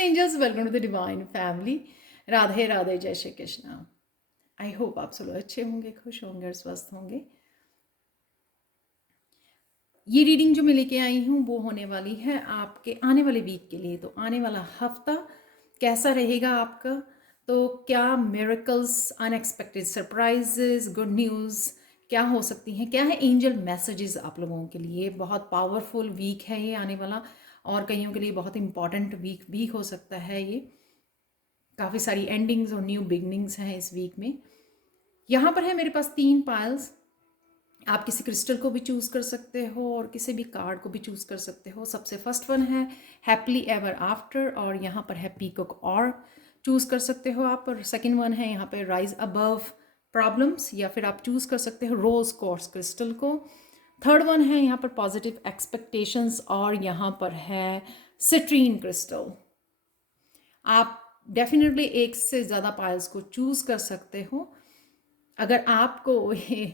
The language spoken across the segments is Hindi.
Angels, welcome to the divine family. Radhe Radhe, जय श्री कृष्णा। आई होप आप सब लोग अच्छे होंगे, खुश होंगे और स्वस्थ होंगे। ये रीडिंग जो मैं लेके आई हूँ वो होने वाली है आपके आने वाले वीक के लिए। तो आने वाला हफ्ता कैसा रहेगा आपका, तो क्या miracles, unexpected surprises, good news क्या हो सकती हैं, क्या है एंजल मैसेजेस आप लोगों के लिए। बहुत पावरफुल वीक है ये आने वाला, और कईयों के लिए बहुत इंपॉर्टेंट वीक भी हो सकता है ये। काफ़ी सारी एंडिंग्स और न्यू बिगनिंग्स हैं इस वीक में। यहाँ पर है मेरे पास 3 पाइल्स। आप किसी क्रिस्टल को भी चूज़ कर सकते हो और किसी भी कार्ड को भी चूज़ कर सकते हो। सबसे फर्स्ट वन है हैप्पीली एवर आफ्टर, और यहाँ पर है पीकॉक और चूज़ कर सकते हो आप। और सेकंड वन है यहाँ पर राइज अबव प्रॉब्लम्स, या फिर आप चूज़ कर सकते हो रोज क्वार्ट्ज क्रिस्टल को। थर्ड वन है यहाँ पर पॉजिटिव एक्सपेक्टेशंस, और यहाँ पर है सिट्रीन क्रिस्टल। आप डेफिनेटली एक से ज़्यादा पाइल्स को चूज़ कर सकते हो। अगर आपको ये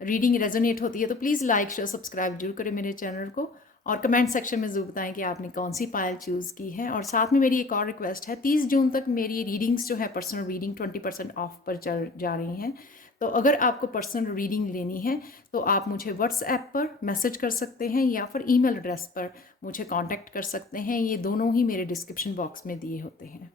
रीडिंग रेजोनेट होती है तो प्लीज़ लाइक शेयर सब्सक्राइब जरूर करें मेरे चैनल को, और कमेंट सेक्शन में ज़रूर बताएं कि आपने कौन सी पायल चूज़ की है। और साथ में मेरी एक और रिक्वेस्ट है, 30 जून तक मेरी रीडिंग्स जो है पर्सनल रीडिंग 20% ऑफ पर चल जा रही हैं। तो अगर आपको पर्सनल रीडिंग लेनी है तो आप मुझे व्हाट्सएप पर मैसेज कर सकते हैं या फिर ईमेल एड्रेस पर मुझे कांटेक्ट कर सकते हैं। ये दोनों ही मेरे डिस्क्रिप्शन बॉक्स में दिए होते हैं।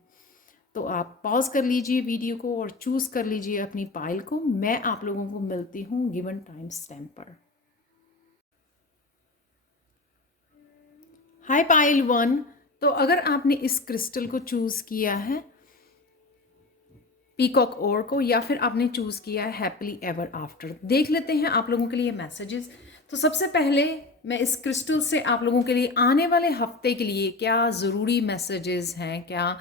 तो आप पॉज कर लीजिए वीडियो को और चूज़ कर लीजिए अपनी पाइल को। मैं आप लोगों को मिलती हूँ गिवन टाइम स्टैम्प पर। हाय पाइल 1। तो अगर आपने इस क्रिस्टल को चूज़ किया है, पीकॉक ओर को, या फिर आपने चूज़ किया है हैप्पीली एवर आफ्टर, देख लेते हैं आप लोगों के लिए मैसेजेस। तो सबसे पहले मैं इस क्रिस्टल से आप लोगों के लिए आने वाले हफ्ते के लिए क्या ज़रूरी मैसेजेस हैं, क्या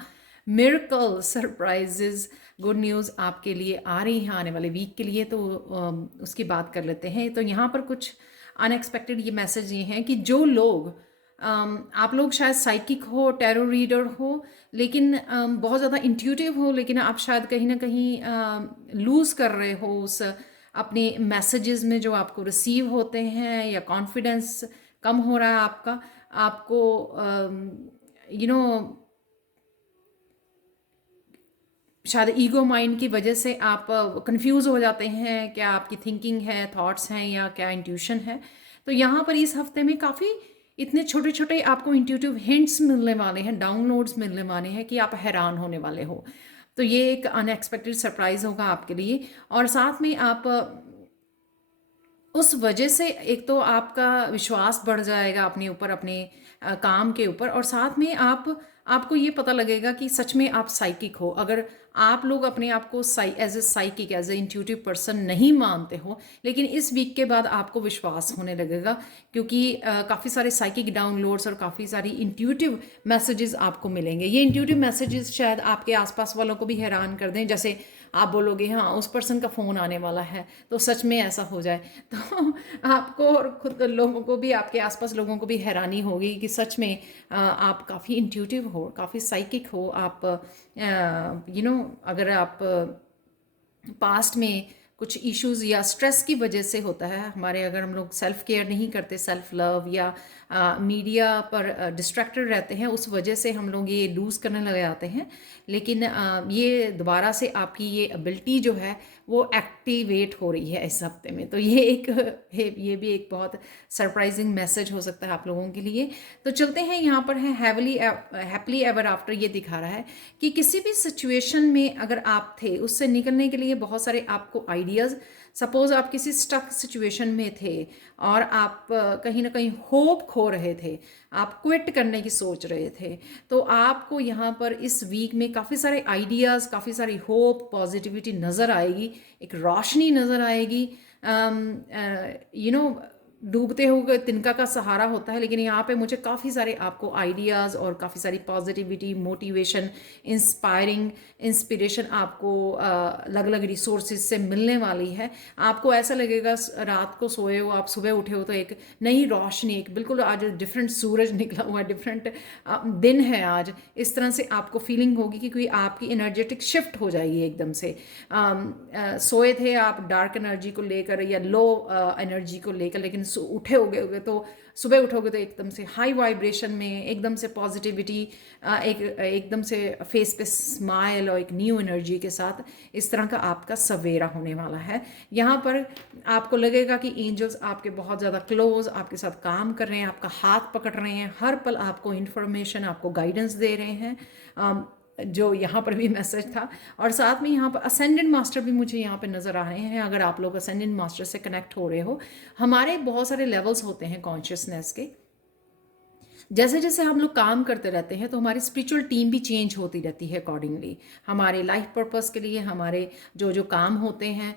मिरेकल सरप्राइजेस गुड न्यूज़ आपके लिए आ रही हैं आने वाले वीक के लिए, तो उसकी बात कर लेते हैं। तो यहाँ पर कुछ अनएक्सपेक्टेड ये मैसेज ये हैं कि जो लोग आप लोग शायद साइकिक हो, टैरो रीडर हो, लेकिन बहुत ज़्यादा इंट्यूटिव हो, लेकिन आप शायद कहीं ना कहीं लूज़ कर रहे हो उस अपने मैसेजेस में जो आपको रिसीव होते हैं, या कॉन्फिडेंस कम हो रहा है आपका। आपको यू नो शायद ईगो माइंड की वजह से आप कंफ्यूज हो जाते हैं, क्या आपकी थिंकिंग है, थॉट्स हैं, या क्या इंट्यूशन है। तो यहाँ पर इस हफ्ते में काफ़ी इतने छोटे छोटे आपको इंट्यूटिव हिंट्स मिलने वाले हैं, डाउनलोड्स मिलने वाले हैं कि आप हैरान होने वाले हो। तो ये एक अनएक्सपेक्टेड सरप्राइज होगा आपके लिए। और साथ में आप उस वजह से एक तो आपका विश्वास बढ़ जाएगा अपने ऊपर, अपने काम के ऊपर, और साथ में आपको ये पता लगेगा कि सच में आप साइकिक हो। अगर आप लोग अपने आप को as a psychic, as a intuitive person नहीं मानते हो, लेकिन इस वीक के बाद आपको विश्वास होने लगेगा, क्योंकि काफ़ी सारे साइकिक डाउनलोड्स और काफ़ी सारी इंट्यूटिव मैसेजेस आपको मिलेंगे। ये इंट्यूटिव मैसेजेस शायद आपके आसपास वालों को भी हैरान कर दें। जैसे आप बोलोगे हाँ उस पर्सन का फ़ोन आने वाला है, तो सच में ऐसा हो जाए तो आपको और खुद लोगों को भी, आपके आसपास लोगों को भी हैरानी होगी कि सच में आप काफ़ी इंट्यूटिव हो, काफ़ी साइकिक हो। आप अगर आप पास्ट में कुछ इश्यूज या स्ट्रेस की वजह से होता है हमारे, अगर हम लोग सेल्फ केयर नहीं करते, सेल्फ लव, या मीडिया पर डिस्ट्रैक्टेड रहते हैं, उस वजह से हम लोग ये लूज़ करने लग जाते हैं। लेकिन ये दोबारा से आपकी ये एबिलिटी जो है वो एक्टिवेट हो रही है इस हफ्ते में। तो ये भी एक बहुत सरप्राइजिंग मैसेज हो सकता है आप लोगों के लिए। तो चलते हैं, यहाँ पर है हैप्पीली एवर आफ्टर। ये दिखा रहा है कि किसी भी सिचुएशन में अगर आप थे, उससे निकलने के लिए बहुत सारे आपको आइडियाज़। सपोज आप किसी स्टक सिचुएशन में थे और आप कहीं ना कहीं होप खो रहे थे, आप क्विट करने की सोच रहे थे, तो आपको यहाँ पर इस वीक में काफ़ी सारे आइडियाज़, काफ़ी सारी होप, पॉजिटिविटी नज़र आएगी, एक रोशनी नज़र आएगी। डूबते हुए तिनका का सहारा होता है, लेकिन यहाँ पे मुझे काफ़ी सारे आपको आइडियाज़ और काफ़ी सारी पॉजिटिविटी, मोटिवेशन, इंस्पिरेशन आपको अलग अलग रिसोर्सेज से मिलने वाली है। आपको ऐसा लगेगा रात को सोए हो, आप सुबह उठे हो तो एक नई रोशनी, एक बिल्कुल आज डिफरेंट सूरज निकला हुआ, डिफरेंट दिन है आज, इस तरह से आपको फीलिंग होगी कि कोई आपकी एनर्जेटिक शिफ्ट हो जाएगी एकदम से। सोए थे आप डार्क एनर्जी को लेकर या लो एनर्जी को लेकर, लेकिन उठे होगे तो सुबह उठोगे तो एकदम से हाई वाइब्रेशन में, एकदम से पॉजिटिविटी, एकदम से फेस पे स्माइल और एक न्यू एनर्जी के साथ इस तरह का आपका सवेरा होने वाला है। यहाँ पर आपको लगेगा कि एंजल्स आपके बहुत ज़्यादा क्लोज आपके साथ काम कर रहे हैं, आपका हाथ पकड़ रहे हैं, हर पल आपको इन्फॉर्मेशन, आपको गाइडेंस दे रहे हैं, जो यहाँ पर भी मैसेज था। और साथ में यहाँ पर असेंडेंट मास्टर भी मुझे यहाँ पे नज़र आ रहे हैं। अगर आप लोग असेंडेंट मास्टर से कनेक्ट हो रहे हो, हमारे बहुत सारे लेवल्स होते हैं कॉन्शियसनेस के। जैसे जैसे हम लोग काम करते रहते हैं तो हमारी स्पिरिचुअल टीम भी चेंज होती रहती है अकॉर्डिंगली, हमारे लाइफ पर्पस के लिए, हमारे जो जो काम होते हैं,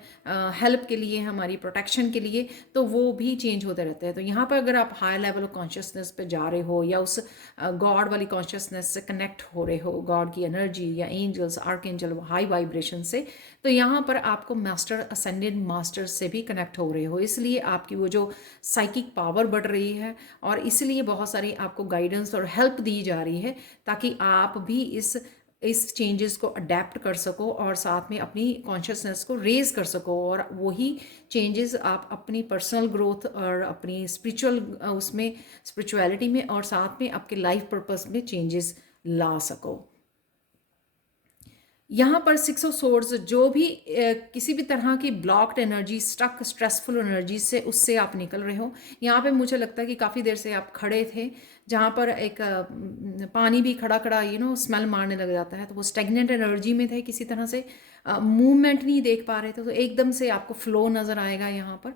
हेल्प के लिए, हमारी प्रोटेक्शन के लिए, तो वो भी चेंज होते रहते हैं। तो यहाँ पर अगर आप हाई लेवल ऑफ कॉन्शियसनेस पे जा रहे हो या उस गॉड वाली कॉन्शियसनेस से कनेक्ट हो रहे हो, गॉड की एनर्जी या एंजल्स, आर्कएंजल, हाई वाइब्रेशन से, तो यहाँ पर आपको मास्टर, असेंडेंट मास्टर से भी कनेक्ट हो रहे हो, इसलिए आपकी वो जो साइकिक पावर बढ़ रही है और इसलिए बहुत सारी आपको गाइडेंस और हेल्प दी जा रही है ताकि आप भी इस चेंजेस को अडेप्ट कर सको और साथ में अपनी कॉन्शियसनेस को रेज कर सको, और वही चेंजेस आप अपनी पर्सनल ग्रोथ और अपनी स्पिरिचुअल उसमें, स्पिरिचुअलिटी में और साथ में आपके लाइफ पर्पस में चेंजेस ला सको। यहाँ पर 6 ऑफ सोर्ड्स, जो भी किसी भी तरह की blocked energy, stuck stressful energy से उससे आप निकल रहे हो। यहाँ पे मुझे लगता है कि काफ़ी देर से आप खड़े थे, जहाँ पर एक पानी भी खड़ा खड़ा स्मेल मारने लग जाता है, तो वो स्टेगनेंट एनर्जी में थे, किसी तरह से मूवमेंट नहीं देख पा रहे थे, तो एकदम से आपको फ्लो नज़र आएगा। यहाँ पर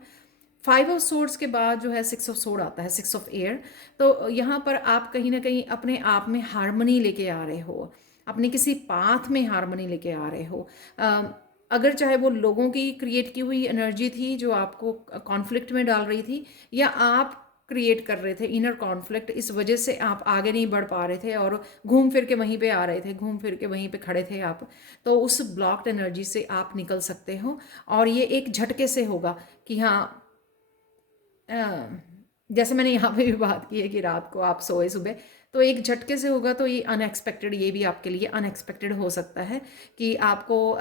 5 ऑफ सोर्ड्स के बाद जो है 6 ऑफ सोर्ड आता है, 6 ऑफ एयर। तो यहाँ पर आप कहीं ना कहीं अपने आप में हार्मनी लेके आ रहे हो, अपने किसी पाथ में हार्मनी लेके आ रहे हो। अगर चाहे वो लोगों की क्रिएट की हुई एनर्जी थी जो आपको कॉन्फ्लिक्ट में डाल रही थी, या आप क्रिएट कर रहे थे इनर कॉन्फ्लिक्ट, इस वजह से आप आगे नहीं बढ़ पा रहे थे और घूम फिर के वहीं पे आ रहे थे, घूम फिर के वहीं पे खड़े थे आप, तो उस ब्लॉक्ड एनर्जी से आप निकल सकते हो। और ये एक झटके से होगा कि हाँ, जैसे मैंने यहाँ पे भी बात की है कि रात को आप सोए, सुबह तो एक झटके से होगा, तो ये अनएक्सपेक्टेड, ये भी आपके लिए अनएक्सपेक्टेड हो सकता है कि आपको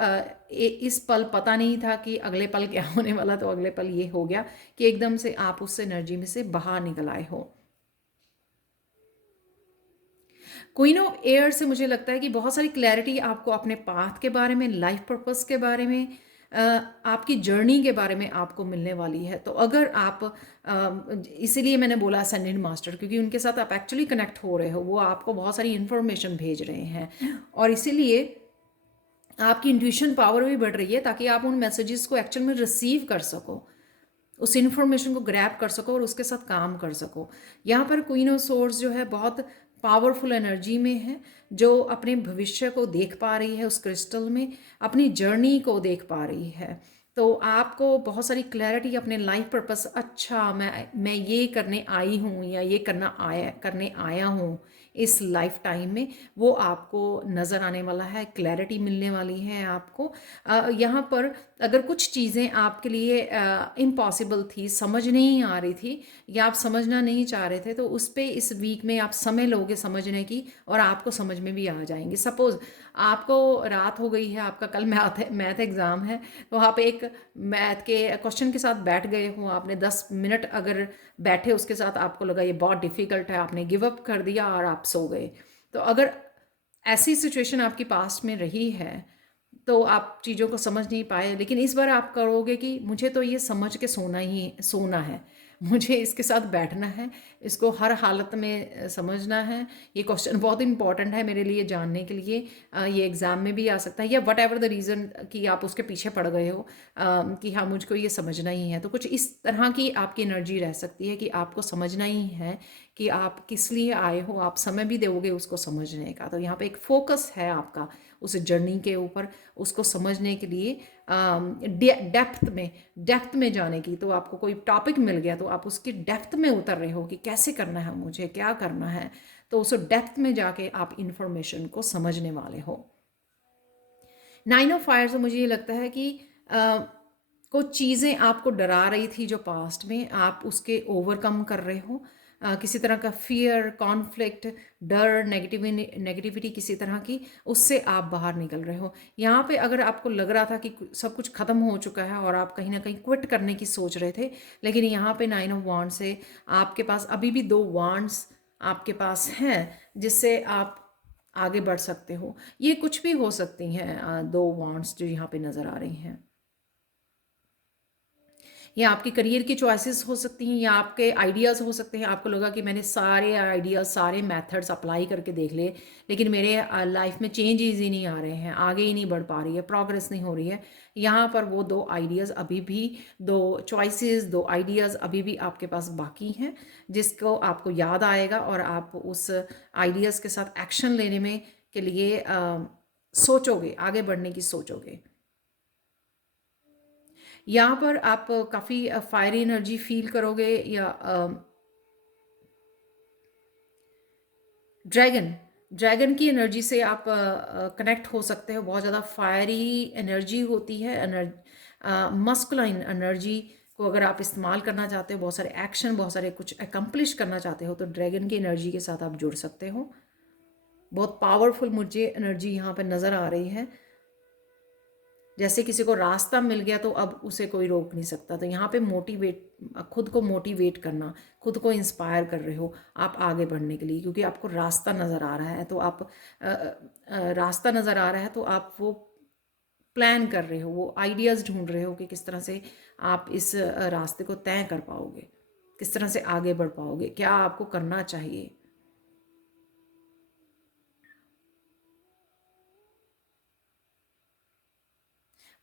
इस पल पता नहीं था कि अगले पल क्या होने वाला, तो अगले पल ये हो गया कि एकदम से आप उस एनर्जी में से बाहर निकल आए हो। क्वीन ऑफ एयर से मुझे लगता है कि बहुत सारी क्लैरिटी आपको अपने पाथ के बारे में, लाइफ पर्पस के बारे में, आपकी जर्नी के बारे में आपको मिलने वाली है। तो अगर आप इसीलिए मैंने बोला असेंडेंट मास्टर, क्योंकि उनके साथ आप एक्चुअली कनेक्ट हो रहे हो, वो आपको बहुत सारी इन्फॉर्मेशन भेज रहे हैं और इसीलिए आपकी इंट्यूशन पावर भी बढ़ रही है ताकि आप उन मैसेजेस को एक्चुअल में रिसीव कर सको, उस इन्फॉर्मेशन को ग्रैब कर सको और उसके साथ काम कर सको। यहाँ पर क्वीन ऑफ सोर्ड्स जो है बहुत पावरफुल एनर्जी में है, जो अपने भविष्य को देख पा रही है, उस क्रिस्टल में अपनी जर्नी को देख पा रही है। तो आपको बहुत सारी क्लैरिटी अपने लाइफ पर्पस, अच्छा मैं ये करने आई हूँ या ये करने आया हूँ इस लाइफ टाइम में, वो आपको नज़र आने वाला है, क्लैरिटी मिलने वाली है आपको। यहाँ पर अगर कुछ चीज़ें आपके लिए इम्पॉसिबल थी, समझ नहीं आ रही थी या आप समझना नहीं चाह रहे थे, तो उस पर इस वीक में आप समय लोगे समझने की और आपको समझ में भी आ जाएंगे। सपोज़ आपको रात हो गई है, आपका कल मैथ एग्ज़ाम है, तो आप एक मैथ के क्वेश्चन के साथ बैठ गए हो, आपने 10 मिनट अगर बैठे उसके साथ, आपको लगा ये बहुत डिफ़िकल्ट है, आपने गिव अप कर दिया और आप सो गए। तो अगर ऐसी सिचुएशन आपकी पास्ट में रही है तो आप चीज़ों को समझ नहीं पाए, लेकिन इस बार आप करोगे कि मुझे तो ये समझ के सोना है, मुझे इसके साथ बैठना है, इसको हर हालत में समझना है। ये क्वेश्चन बहुत इंपॉर्टेंट है मेरे लिए जानने के लिए, ये एग्ज़ाम में भी आ सकता है या वट एवर द रीज़न कि आप उसके पीछे पड़ गए हो, कि हाँ मुझको ये समझना ही है। तो कुछ इस तरह की आपकी एनर्जी रह सकती है कि आपको समझना ही है कि आप किस लिए आए हो, आप समय भी दोगे उसको समझने का। तो यहाँ पे एक फोकस है आपका उस जर्नी के ऊपर, उसको समझने के लिए डेप्थ में जाने की। तो आपको कोई टॉपिक मिल गया तो आप उसकी डेप्थ में उतर रहे हो कि कैसे करना है, मुझे क्या करना है, तो उस डेप्थ में जाके आप इंफॉर्मेशन को समझने वाले हो। 9 ऑफ फायर से मुझे ये लगता है कि कुछ चीज़ें आपको डरा रही थी जो पास्ट में, आप उसके ओवरकम कर रहे हो। किसी तरह का फियर, कॉन्फ्लिक्ट, डर, नेगेटिविटी किसी तरह की, उससे आप बाहर निकल रहे हो। यहाँ पे अगर आपको लग रहा था कि सब कुछ ख़त्म हो चुका है और आप कहीं ना कहीं क्विट करने की सोच रहे थे, लेकिन यहाँ पे 9 ऑफ वांड्स से आपके पास अभी भी 2 वांड्स आपके पास हैं जिससे आप आगे बढ़ सकते हो। ये कुछ भी हो सकती हैं 2 वांड्स जो यहाँ पे नज़र आ रही हैं। या आपकी करियर की चॉइसेस हो सकती हैं, या आपके आइडियाज़ हो सकते हैं। आपको लगा कि मैंने सारे आइडियाज़, सारे मेथड्स अप्लाई करके देख लिए, लेकिन मेरे लाइफ में चेंजेस ही नहीं आ रहे हैं, आगे ही नहीं बढ़ पा रही है, प्रोग्रेस नहीं हो रही है। यहाँ पर वो 2 आइडियाज़ अभी भी, 2 चॉइसेस, 2 आइडियाज़ अभी भी आपके पास बाकी हैं, जिसको आपको याद आएगा और आप उस आइडियाज़ के साथ एक्शन लेने में के लिए सोचोगे, आगे बढ़ने की सोचोगे। यहाँ पर आप काफ़ी फायरी एनर्जी फील करोगे, या ड्रैगन ड्रैगन की एनर्जी से आप कनेक्ट हो सकते हो। बहुत ज़्यादा फायरी एनर्जी होती है, मस्कुलाइन एनर्जी को अगर आप इस्तेमाल करना चाहते हो, बहुत सारे एक्शन, बहुत सारे कुछ अकम्प्लिश करना चाहते हो, तो ड्रैगन की एनर्जी के साथ आप जुड़ सकते हो। बहुत पावरफुल मुझे एनर्जी यहाँ पर नज़र आ रही है। जैसे किसी को रास्ता मिल गया तो अब उसे कोई रोक नहीं सकता। तो यहाँ पे खुद को मोटिवेट करना, खुद को इंस्पायर कर रहे हो आप आगे बढ़ने के लिए, क्योंकि आपको रास्ता नज़र आ रहा है। तो आप रास्ता नज़र आ रहा है तो आप वो प्लान कर रहे हो, वो आइडियाज़ ढूंढ रहे हो कि किस तरह से आप इस रास्ते को तय कर पाओगे, किस तरह से आगे बढ़ पाओगे, क्या आपको करना चाहिए।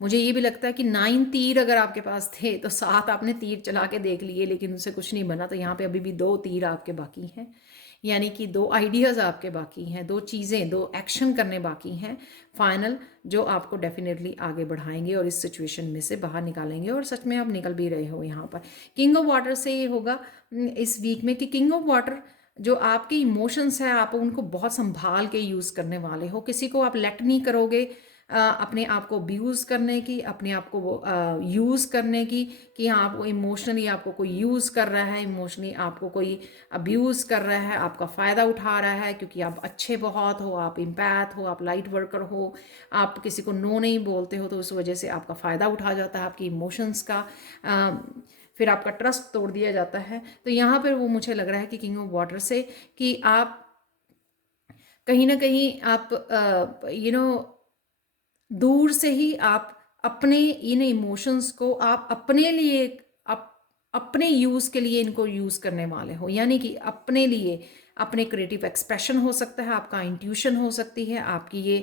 मुझे ये भी लगता है कि 9 तीर अगर आपके पास थे तो 7 आपने तीर चला के देख लिए, लेकिन उससे कुछ नहीं बना। तो यहाँ पे अभी भी 2 तीर आपके बाकी हैं, यानी कि 2 आइडियाज़ आपके बाकी हैं, 2 चीज़ें, 2 एक्शन करने बाकी हैं फाइनल, जो आपको डेफिनेटली आगे बढ़ाएंगे और इस सिचुएशन में से बाहर निकालेंगे। और सच में आप निकल भी रहे हो। यहाँ पर किंग ऑफ वाटर से ये होगा इस वीक में कि किंग ऑफ वाटर जो आपके इमोशंस हैं, आप उनको बहुत संभाल के यूज़ करने वाले हो। किसी को आप लेट नहीं करोगे अपने आप को अब्यूज़ करने की, अपने आप को वो यूज़ करने की, कि हाँ आप इमोशनली आपको कोई यूज़ कर रहा है, इमोशनली आपको कोई अब्यूज़ कर रहा है, आपका फ़ायदा उठा रहा है, क्योंकि आप अच्छे बहुत हो, आप एम्पैथ हो, आप लाइट वर्कर हो, आप किसी को नो नहीं बोलते हो, तो उस वजह से आपका फ़ायदा उठा जाता है आपकी इमोशंस का। फिर आपका ट्रस्ट तोड़ दिया जाता है। तो यहाँ पर वो मुझे लग रहा है कि किंग ऑफ वाटर से कि आप कहीं ना कहीं आप दूर से ही आप अपने इन इमोशंस को आप अपने लिए, अपने यूज़ के लिए इनको यूज़ करने वाले हो। यानी कि अपने लिए, अपने क्रिएटिव एक्सप्रेशन हो सकता है, आपका इंट्यूशन हो सकती है, आपकी ये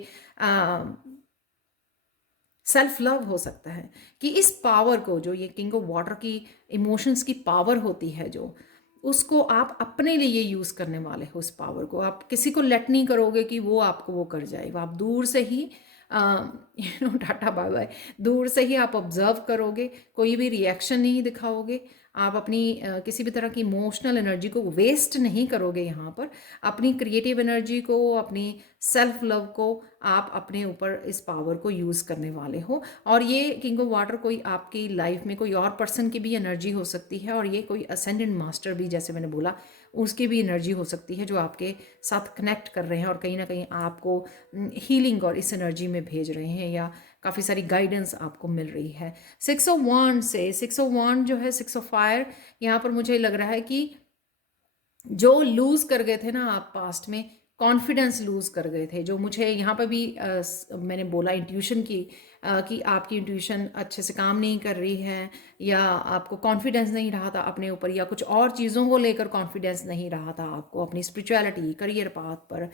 सेल्फ लव हो सकता है, कि इस पावर को, जो ये किंग ऑफ वाटर की इमोशंस की पावर होती है, जो उसको आप अपने लिए यूज़ करने वाले हो। उस पावर को आप किसी को लेट नहीं करोगे कि वो आपको वो कर जाए। आप दूर से ही टाटा बाय बाय, दूर से ही आप ऑब्जर्व करोगे, कोई भी रिएक्शन नहीं दिखाओगे। आप अपनी किसी भी तरह की इमोशनल एनर्जी को वेस्ट नहीं करोगे। यहाँ पर अपनी क्रिएटिव एनर्जी को, अपनी सेल्फ लव को आप अपने ऊपर इस पावर को यूज़ करने वाले हो। और ये किंग ऑफ वाटर कोई आपकी लाइफ में कोई और पर्सन की भी एनर्जी हो सकती है, और ये कोई असेंडेंट मास्टर भी, जैसे मैंने बोला, उसकी भी एनर्जी हो सकती है, जो आपके साथ कनेक्ट कर रहे हैं और कहीं ना कहीं आपको हीलिंग और इस एनर्जी में भेज रहे हैं, या काफ़ी सारी गाइडेंस आपको मिल रही है। 6 ऑफ वांड से, 6 ऑफ वांड जो है 6 ऑफ फायर, यहाँ पर मुझे लग रहा है कि जो लूज़ कर गए थे ना आप पास्ट में, कॉन्फिडेंस लूज़ कर गए थे, जो मुझे यहाँ पर भी मैंने बोला इंट्यूशन की, कि आपकी इंट्यूशन अच्छे से काम नहीं कर रही है, या आपको कॉन्फिडेंस नहीं रहा था अपने ऊपर, या कुछ और चीज़ों को लेकर कॉन्फिडेंस नहीं रहा था आपको, अपनी स्पिरिचुअलिटी, करियर पाथ पर,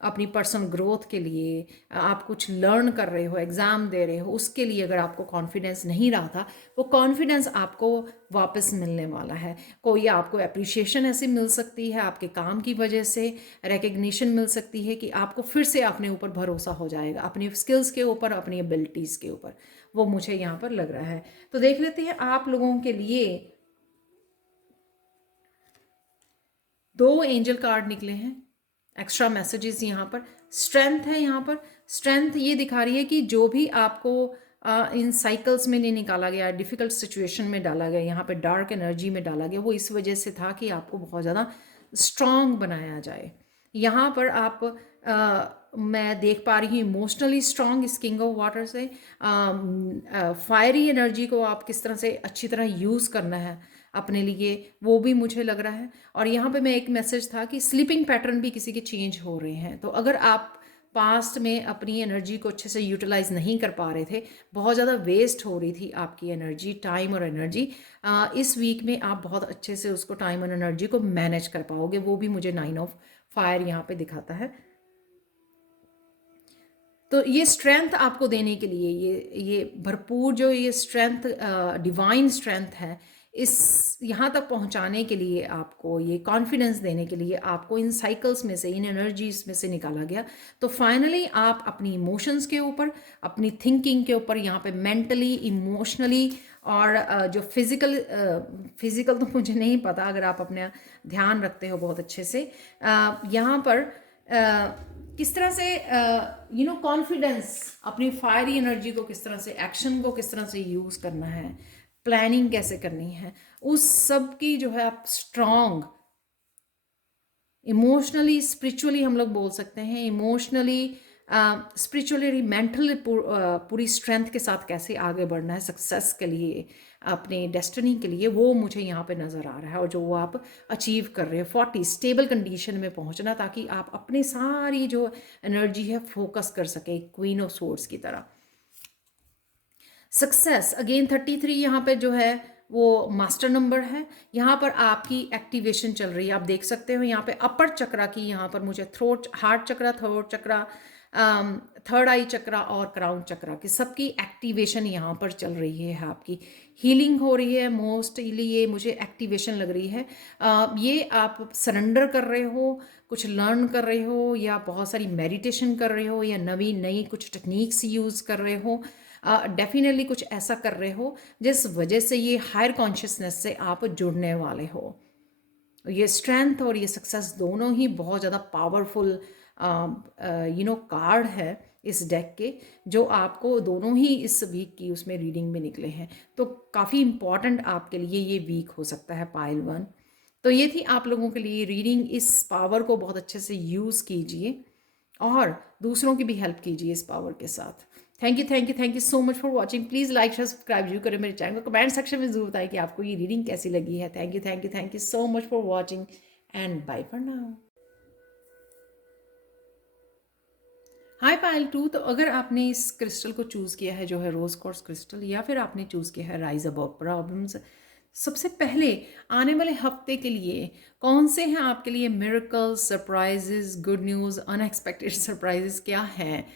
अपनी पर्सनल ग्रोथ के लिए, आप कुछ लर्न कर रहे हो, एग्ज़ाम दे रहे हो, उसके लिए अगर आपको कॉन्फिडेंस नहीं रहा था, वो कॉन्फिडेंस आपको वापस मिलने वाला है। कोई आपको अप्रिशिएशन ऐसी मिल सकती है आपके काम की वजह से, रिकग्निशन मिल सकती है कि आपको फिर से अपने ऊपर भरोसा हो जाएगा, अपनी स्किल्स के ऊपर, अपनी एबिलिटीज़ के ऊपर। वो मुझे यहाँ पर लग रहा है। तो देख लेते हैं आप लोगों के लिए 2 एंजल कार्ड निकले हैं, एक्स्ट्रा मैसेजेस यहाँ पर। स्ट्रेंथ है, यहाँ पर स्ट्रेंथ ये दिखा रही है कि जो भी आपको इन साइकिल्स में नहीं निकाला गया, डिफ़िकल्ट सिचुएशन में डाला गया, यहाँ पे डार्क एनर्जी में डाला गया, वो इस वजह से था कि आपको बहुत ज़्यादा स्ट्रॉन्ग बनाया जाए। यहाँ पर आप मैं देख पा रही हूँ इमोशनली स्ट्रॉन्ग इस किंग ऑफ वाटर से। फायरी एनर्जी को आप किस तरह से अच्छी तरह यूज़ करना है अपने लिए, वो भी मुझे लग रहा है। और यहाँ पे मैं एक मैसेज था कि स्लीपिंग पैटर्न भी किसी के चेंज हो रहे हैं, तो अगर आप पास्ट में अपनी एनर्जी को अच्छे से यूटिलाइज नहीं कर पा रहे थे, बहुत ज़्यादा वेस्ट हो रही थी आपकी एनर्जी, टाइम और एनर्जी, इस वीक में आप बहुत अच्छे से उसको टाइम और एनर्जी को मैनेज कर पाओगे। वो भी मुझे 9 ऑफ फायर यहाँ पे दिखाता है। तो ये स्ट्रेंथ आपको देने के लिए, ये भरपूर जो ये स्ट्रेंथ, डिवाइन स्ट्रेंथ है, इस यहाँ तक पहुँचाने के लिए, आपको ये कॉन्फिडेंस देने के लिए, आपको इन साइकिल्स में से, इन एनर्जीज में से निकाला गया। तो फाइनली आप अपनी इमोशंस के ऊपर, अपनी थिंकिंग के ऊपर, यहाँ पे मेंटली, इमोशनली और जो फिज़िकल तो मुझे नहीं पता, अगर आप अपना ध्यान रखते हो बहुत अच्छे से, यहाँ पर किस तरह से कॉन्फिडेंस, अपनी फायरी एनर्जी को किस तरह से, एक्शन को किस तरह से यूज़ करना है, प्लानिंग कैसे करनी है, उस सब की जो है आप स्ट्रॉन्ग इमोशनली, स्पिरिचुअली, हम लोग बोल सकते हैं इमोशनली, स्पिरिचुअली, मेंटली पूरी स्ट्रेंथ के साथ कैसे आगे बढ़ना है सक्सेस के लिए, अपने डेस्टिनी के लिए, वो मुझे यहाँ पे नज़र आ रहा है। और जो वो आप अचीव कर रहे हो 40 स्टेबल कंडीशन में पहुँचना, ताकि आप अपनी सारी जो एनर्जी है फोकस कर सके, क्वीन ऑफ सोर्ड्स की तरह। सक्सेस अगेन 33 यहाँ पे जो है वो मास्टर नंबर है। यहाँ पर आपकी एक्टिवेशन चल रही है, आप देख सकते हो यहाँ पे अपर चक्रा की, यहाँ पर मुझे थ्रोट, हार्ट चक्रा, थ्रोट चक्रा, थर्ड आई चक्रा और क्राउन चक्रा की सबकी एक्टिवेशन यहाँ पर चल रही है। आपकी हीलिंग हो रही है, मोस्टली ये मुझे एक्टिवेशन लग रही है। ये आप सरेंडर कर रहे हो, कुछ लर्न कर रहे हो, या बहुत सारी मेडिटेशन कर रहे हो, या नई कुछ टेक्निक्स यूज़ कर रहे हो, डेफिनेटली कुछ ऐसा कर रहे हो जिस वजह से ये हायर कॉन्शियसनेस से आप जुड़ने वाले हो। ये स्ट्रेंथ और ये सक्सेस दोनों ही बहुत ज़्यादा पावरफुल कार्ड है इस डेक के, जो आपको दोनों ही इस वीक की उसमें रीडिंग में निकले हैं। तो काफ़ी इम्पॉर्टेंट आपके लिए ये वीक हो सकता है पाइल 1। तो ये थी आप लोगों के लिए रीडिंग। इस पावर को बहुत अच्छे से यूज़ कीजिए और दूसरों की भी हेल्प कीजिए इस पावर के साथ। Thank you so much for watching. Please like share subscribe जरूर करें मेरे चैनल को। कमेंट सेक्शन में जरूर बताएं कि आपको ये रीडिंग कैसी लगी है। Thank you so much for watching and bye for now. Hi Payal 2। तो अगर आपने इस क्रिस्टल को चूज़ किया है जो है रोज क्वार्ट्ज क्रिस्टल, या फिर आपने चूज़ किया है राइज अबव प्रॉब्लम्स, सबसे पहले आने वाले हफ्ते के लिए कौन से हैं आपके लिए miracles, surprises, good news, unexpected surprises क्या हैं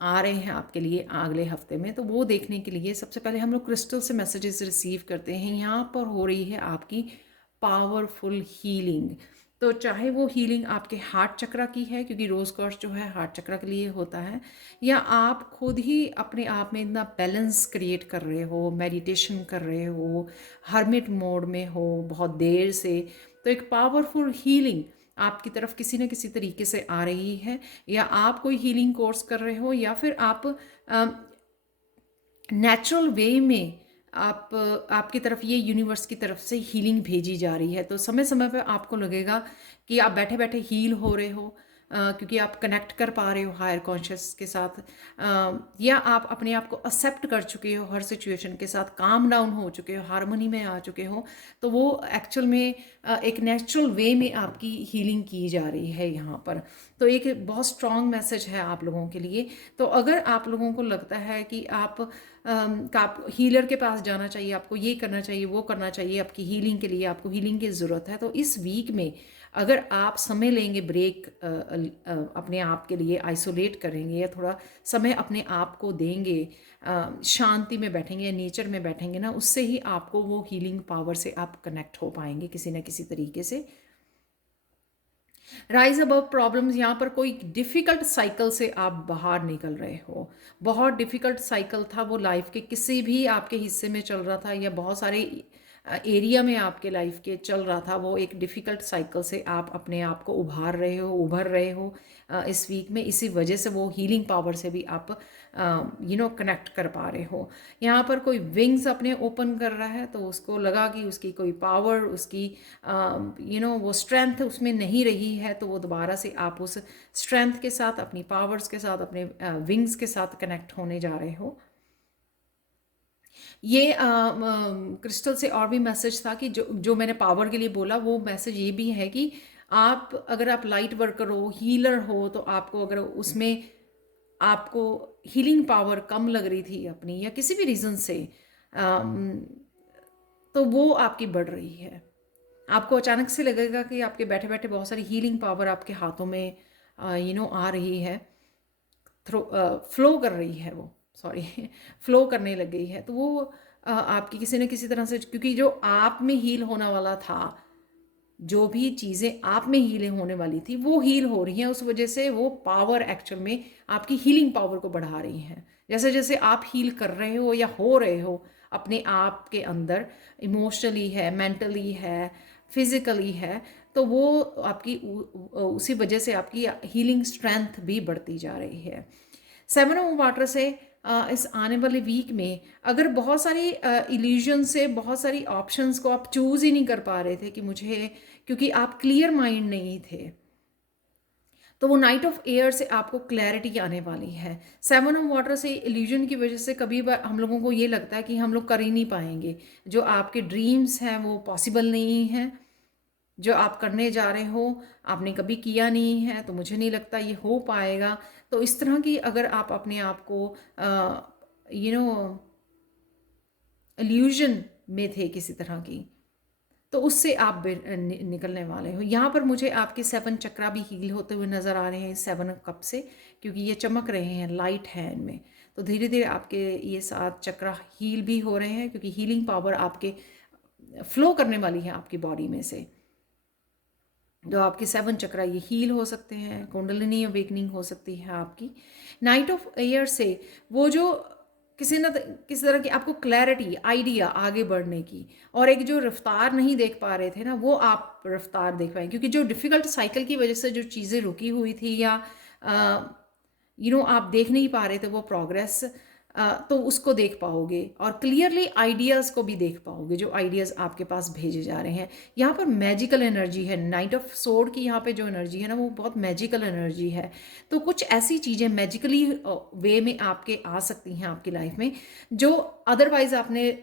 आ रहे हैं आपके लिए अगले हफ्ते में, तो वो देखने के लिए सबसे पहले हम लोग क्रिस्टल से मैसेजेस रिसीव करते हैं। यहाँ पर हो रही है आपकी पावरफुल हीलिंग। तो चाहे वो हीलिंग आपके हार्ट चक्रा की है, क्योंकि रोज क्वार्ट्ज जो है हार्ट चक्रा के लिए होता है, या आप खुद ही अपने आप में इतना बैलेंस क्रिएट कर रहे हो, मेडिटेशन कर रहे हो, हर्मिट मोड में हो बहुत देर से, तो एक पावरफुल हीलिंग आपकी तरफ किसी न किसी तरीके से आ रही है। या आप कोई हीलिंग कोर्स कर रहे हो, या फिर आप नेचुरल वे में आपकी तरफ ये यूनिवर्स की तरफ से हीलिंग भेजी जा रही है। तो समय समय पर आपको लगेगा कि आप बैठे बैठे हील हो रहे हो, क्योंकि आप कनेक्ट कर पा रहे हो हायर कॉन्शियस के साथ, या आप अपने आप को एक्सेप्ट कर चुके हो हर सिचुएशन के साथ, काम डाउन हो चुके हो, हारमोनी में आ चुके हो। तो वो एक्चुअल में एक नेचुरल वे में आपकी हीलिंग की जा रही है यहाँ पर। तो एक बहुत स्ट्रॉन्ग मैसेज है आप लोगों के लिए। तो अगर आप लोगों को लगता है कि आप हीलर के पास जाना चाहिए, आपको ये करना चाहिए, वो करना चाहिए, आपकी हीलिंग के लिए आपको हीलिंग की ज़रूरत है, तो इस वीक में अगर आप समय लेंगे, ब्रेक अपने आप के लिए आइसोलेट करेंगे, या थोड़ा समय अपने आप को देंगे, शांति में बैठेंगे या नेचर में बैठेंगे ना, उससे ही आपको वो हीलिंग पावर से आप कनेक्ट हो पाएंगे किसी न किसी तरीके से। राइज अबव प्रॉब्लम्स, यहाँ पर कोई डिफ़िकल्ट साइकिल से आप बाहर निकल रहे हो। बहुत डिफ़िकल्ट साइकिल था वो, लाइफ के किसी भी आपके हिस्से में चल रहा था, या बहुत सारे एरिया में आपके लाइफ के चल रहा था, वो एक डिफ़िकल्ट साइकिल से आप अपने आप को उभर रहे हो इस वीक में। इसी वजह से वो हीलिंग पावर से भी आप कनेक्ट कर पा रहे हो। यहाँ पर कोई विंग्स अपने ओपन कर रहा है, तो उसको लगा कि उसकी कोई पावर, उसकी वो स्ट्रेंथ उसमें नहीं रही है, तो वो दोबारा से आप उस स्ट्रेंथ के साथ, अपनी पावर्स के साथ, अपने विंग्स के साथ कनेक्ट होने जा रहे हो। ये क्रिस्टल से और भी मैसेज था कि जो मैंने पावर के लिए बोला, वो मैसेज ये भी है कि अगर आप लाइट वर्कर हो, हीलर हो, तो आपको अगर उसमें आपको हीलिंग पावर कम लग रही थी अपनी, या किसी भी रीज़न से, तो वो आपकी बढ़ रही है। आपको अचानक से लगेगा कि आपके बैठे बैठे बहुत सारी हीलिंग पावर आपके हाथों में आ रही है, फ्लो कर रही है, वो सॉरी फ्लो करने लग गई है। तो वो आपकी किसी न किसी तरह से, क्योंकि जो आप में हील होने वाला था, जो भी चीज़ें आप में हील होने वाली थी, वो हील हो रही हैं। उस वजह से वो पावर एक्चुअल में आपकी हीलिंग पावर को बढ़ा रही हैं। जैसे जैसे आप हील कर रहे हो या हो रहे हो अपने आप के अंदर, इमोशनली है, मेंटली है, फिजिकली है, तो वो आपकी उसी वजह से आपकी हीलिंग स्ट्रेंथ भी बढ़ती जा रही है। 7 ऑफ वाटर से इस आने वाले वीक में अगर बहुत सारी इल्यूजन से, बहुत सारी ऑप्शंस को आप चूज़ ही नहीं कर पा रहे थे कि मुझे, क्योंकि आप क्लियर माइंड नहीं थे, तो वो नाइट ऑफ एयर से आपको क्लैरिटी आने वाली है। 7 ऑफ वाटर से इल्यूजन की वजह से कभी बार हम लोगों को ये लगता है कि हम लोग कर ही नहीं पाएंगे, जो आपके ड्रीम्स हैं वो पॉसिबल नहीं हैं, जो आप करने जा रहे हो आपने कभी किया नहीं है, तो मुझे नहीं लगता ये हो पाएगा। तो इस तरह की अगर आप अपने आप को इल्यूजन में थे किसी तरह की, तो उससे आप निकलने वाले हो। यहाँ पर मुझे आपके 7 चक्रा भी हील होते हुए नज़र आ रहे हैं 7 कप से, क्योंकि ये चमक रहे हैं, लाइट है इनमें। तो धीरे धीरे आपके ये 7 चक्रा हील भी हो रहे हैं, क्योंकि हीलिंग पावर आपके फ्लो करने वाली है आपकी बॉडी में से। जो आपके 7 चक्रा ये हील हो सकते हैं, कुंडलिनी अवेकनिंग हो सकती है आपकी। नाइट ऑफ एयर से वो जो किसी तरह की आपको क्लैरिटी, आइडिया आगे बढ़ने की, और एक जो रफ्तार नहीं देख पा रहे थे ना, वो आप रफ्तार देख पाए, क्योंकि जो डिफ़िकल्ट साइकिल की वजह से जो चीज़ें रुकी हुई थी, या आप देख नहीं पा रहे थे वो प्रोग्रेस, तो उसको देख पाओगे, और क्लियरली आइडियाज़ को भी देख पाओगे, जो आइडियाज़ आपके पास भेजे जा रहे हैं। यहाँ पर मैजिकल एनर्जी है, नाइट ऑफ सोर्ड की यहाँ पे जो एनर्जी है ना, वो बहुत मैजिकल एनर्जी है। तो कुछ ऐसी चीज़ें मैजिकली वे में आपके आ सकती हैं आपकी लाइफ में, जो अदरवाइज आपने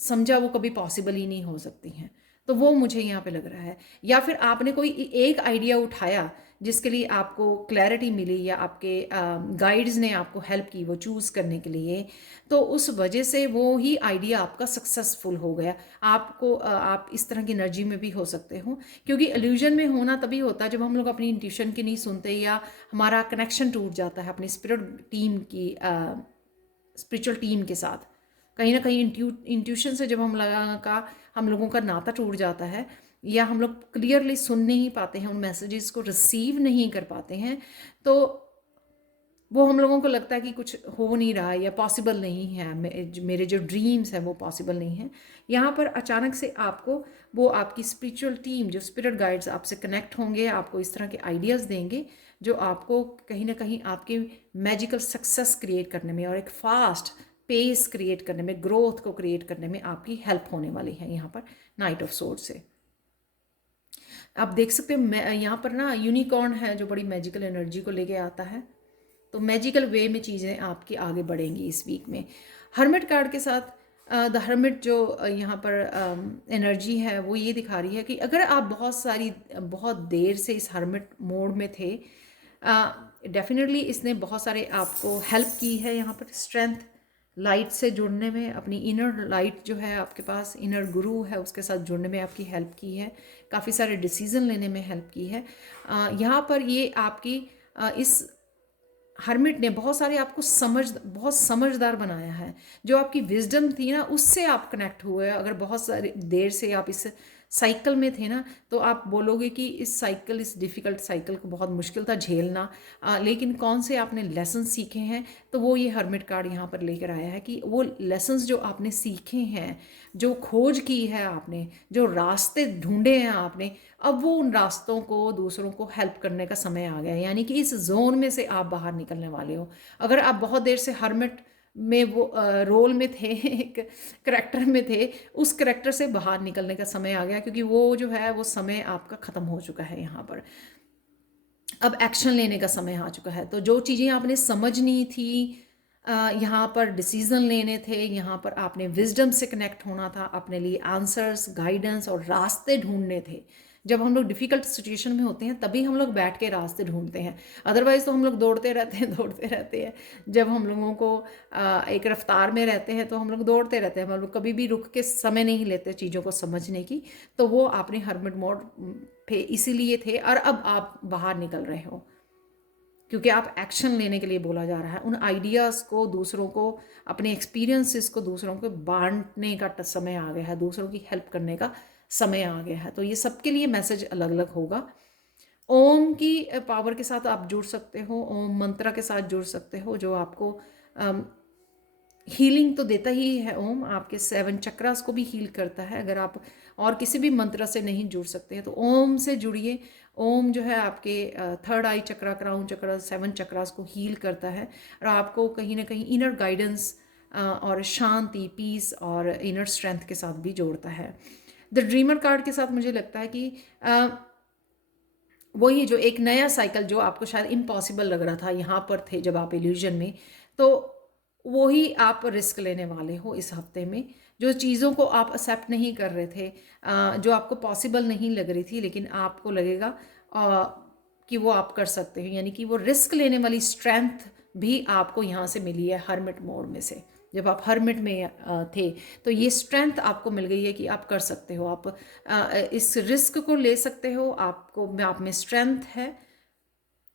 समझा वो कभी पॉसिबल ही नहीं हो सकती हैं। तो वो मुझे यहाँ पे लग रहा है, या फिर आपने कोई एक आइडिया उठाया जिसके लिए आपको क्लैरिटी मिली, या आपके गाइड्स ने आपको हेल्प की वो चूज़ करने के लिए, तो उस वजह से वो ही आइडिया आपका सक्सेसफुल हो गया। आप इस तरह की एनर्जी में भी हो सकते हो, क्योंकि इल्यूजन में होना तभी होता है जब हम लोग अपनी इंट्यूशन की नहीं सुनते, या हमारा कनेक्शन टूट जाता है अपनी स्पिरिचुअल टीम के साथ। कहीं ना कहीं इंट्यूशन से जब हम लोगों का नाता टूट जाता है, या हम लोग क्लियरली सुन नहीं पाते हैं, उन मैसेजेस को रिसीव नहीं कर पाते हैं, तो वो हम लोगों को लगता है कि कुछ हो नहीं रहा है या पॉसिबल नहीं है, मेरे जो ड्रीम्स हैं वो पॉसिबल नहीं है। यहाँ पर अचानक से आपको वो आपकी स्पिरिचुअल टीम, जो स्पिरिट गाइड्स आपसे कनेक्ट होंगे, आपको इस तरह के आइडियाज़ देंगे, जो आपको कहीं ना कहीं आपके मैजिकल सक्सेस क्रिएट करने में, और एक फास्ट पेस क्रिएट करने में, ग्रोथ को क्रिएट करने में आपकी हेल्प होने वाली है यहाँ पर नाइट ऑफ सोर्ड से। आप देख सकते हो यहाँ पर ना यूनिकॉर्न है, जो बड़ी मैजिकल एनर्जी को लेके आता है। तो मैजिकल वे में चीज़ें आपकी आगे बढ़ेंगी इस वीक में। हर्मिट कार्ड के साथ द हर्मिट जो यहाँ पर एनर्जी है, वो ये दिखा रही है कि अगर आप बहुत देर से इस हर्मिट मोड में थे, डेफिनेटली इसने बहुत सारे आपको हेल्प की है यहाँ पर स्ट्रेंथ, लाइट से जुड़ने में, अपनी इनर लाइट जो है आपके पास, इनर गुरु है, उसके साथ जुड़ने में आपकी हेल्प की है, काफ़ी सारे डिसीज़न लेने में हेल्प की है। यहाँ पर ये आपकी इस हर्मिट ने बहुत सारे आपको बहुत समझदार बनाया है। जो आपकी विजडम थी ना, उससे आप कनेक्ट हुए। अगर बहुत सारी देर से आप इस साइकिल में थे ना, तो आप बोलोगे कि इस डिफ़िकल्ट साइकिल को बहुत मुश्किल था झेलना, लेकिन कौन से आपने लेसन सीखे हैं, तो वो ये हर्मिट कार्ड यहाँ पर लेकर आया है कि वो लेसन्स जो आपने सीखे हैं, जो खोज की है आपने, जो रास्ते ढूंढे हैं आपने, अब वो उन रास्तों को दूसरों को हेल्प करने का समय आ गया है। यानी कि इस जोन में से आप बाहर निकलने वाले हो। अगर आप बहुत देर से हर्मिट में वो रोल में थे, एक करेक्टर में थे, उस करेक्टर से बाहर निकलने का समय आ गया, क्योंकि वो जो है वो समय आपका ख़त्म हो चुका है यहाँ पर। अब एक्शन लेने का समय आ चुका है। तो जो चीज़ें आपने समझनी थी, यहाँ पर डिसीज़न लेने थे, यहाँ पर आपने विजडम से कनेक्ट होना था, अपने लिए आंसर्स, गाइडेंस और रास्ते ढूंढने थे। जब हम लोग डिफ़िकल्ट सिचुएशन में होते हैं तभी हम लोग बैठ के रास्ते ढूंढते हैं, अदरवाइज़ तो हम लोग दौड़ते रहते हैं दौड़ते रहते हैं। जब हम लोगों को एक रफ्तार में रहते हैं तो हम लोग दौड़ते रहते हैं, हम लोग कभी भी रुक के समय नहीं लेते चीज़ों को समझने की। तो वो आपने हर्मिट मोड पे इसीलिए थे, और अब आप बाहर निकल रहे हो क्योंकि आप एक्शन लेने के लिए बोला जा रहा है। उन आइडियाज़ को दूसरों को, अपने एक्सपीरियंसेस को दूसरों को बांटने का समय आ गया है, दूसरों की हेल्प करने का समय आ गया है। तो ये सबके लिए मैसेज अलग अलग होगा। ओम की पावर के साथ आप जुड़ सकते हो, ओम मंत्र के साथ जुड़ सकते हो, जो आपको हीलिंग तो देता ही है। ओम आपके 7 चक्रास को भी हील करता है। अगर आप और किसी भी मंत्र से नहीं जुड़ सकते हैं तो ओम से जुड़िए। ओम जो है आपके थर्ड आई चक्रा, क्राउन चक्रा, 7 चक्रास को हील करता है और आपको कहीं ना कहीं इनर गाइडेंस और शांति, पीस और इनर स्ट्रेंथ के साथ भी जोड़ता है। द ड्रीमर कार्ड के साथ मुझे लगता है कि वही जो एक नया साइकिल जो आपको शायद इम्पॉसिबल लग रहा था यहाँ पर थे जब आप इल्यूजन में, तो वही आप रिस्क लेने वाले हो इस हफ्ते में। जो चीज़ों को आप एक्सेप्ट नहीं कर रहे थे, जो आपको पॉसिबल नहीं लग रही थी, लेकिन आपको लगेगा कि वो आप कर सकते हैं। यानी कि वो रिस्क लेने वाली स्ट्रेंथ भी आपको यहाँ से मिली है हर्मिट मोड में से। जब आप हर्मिट में थे तो ये स्ट्रेंथ आपको मिल गई है कि आप कर सकते हो, आप इस रिस्क को ले सकते हो, आपको आप में स्ट्रेंथ है,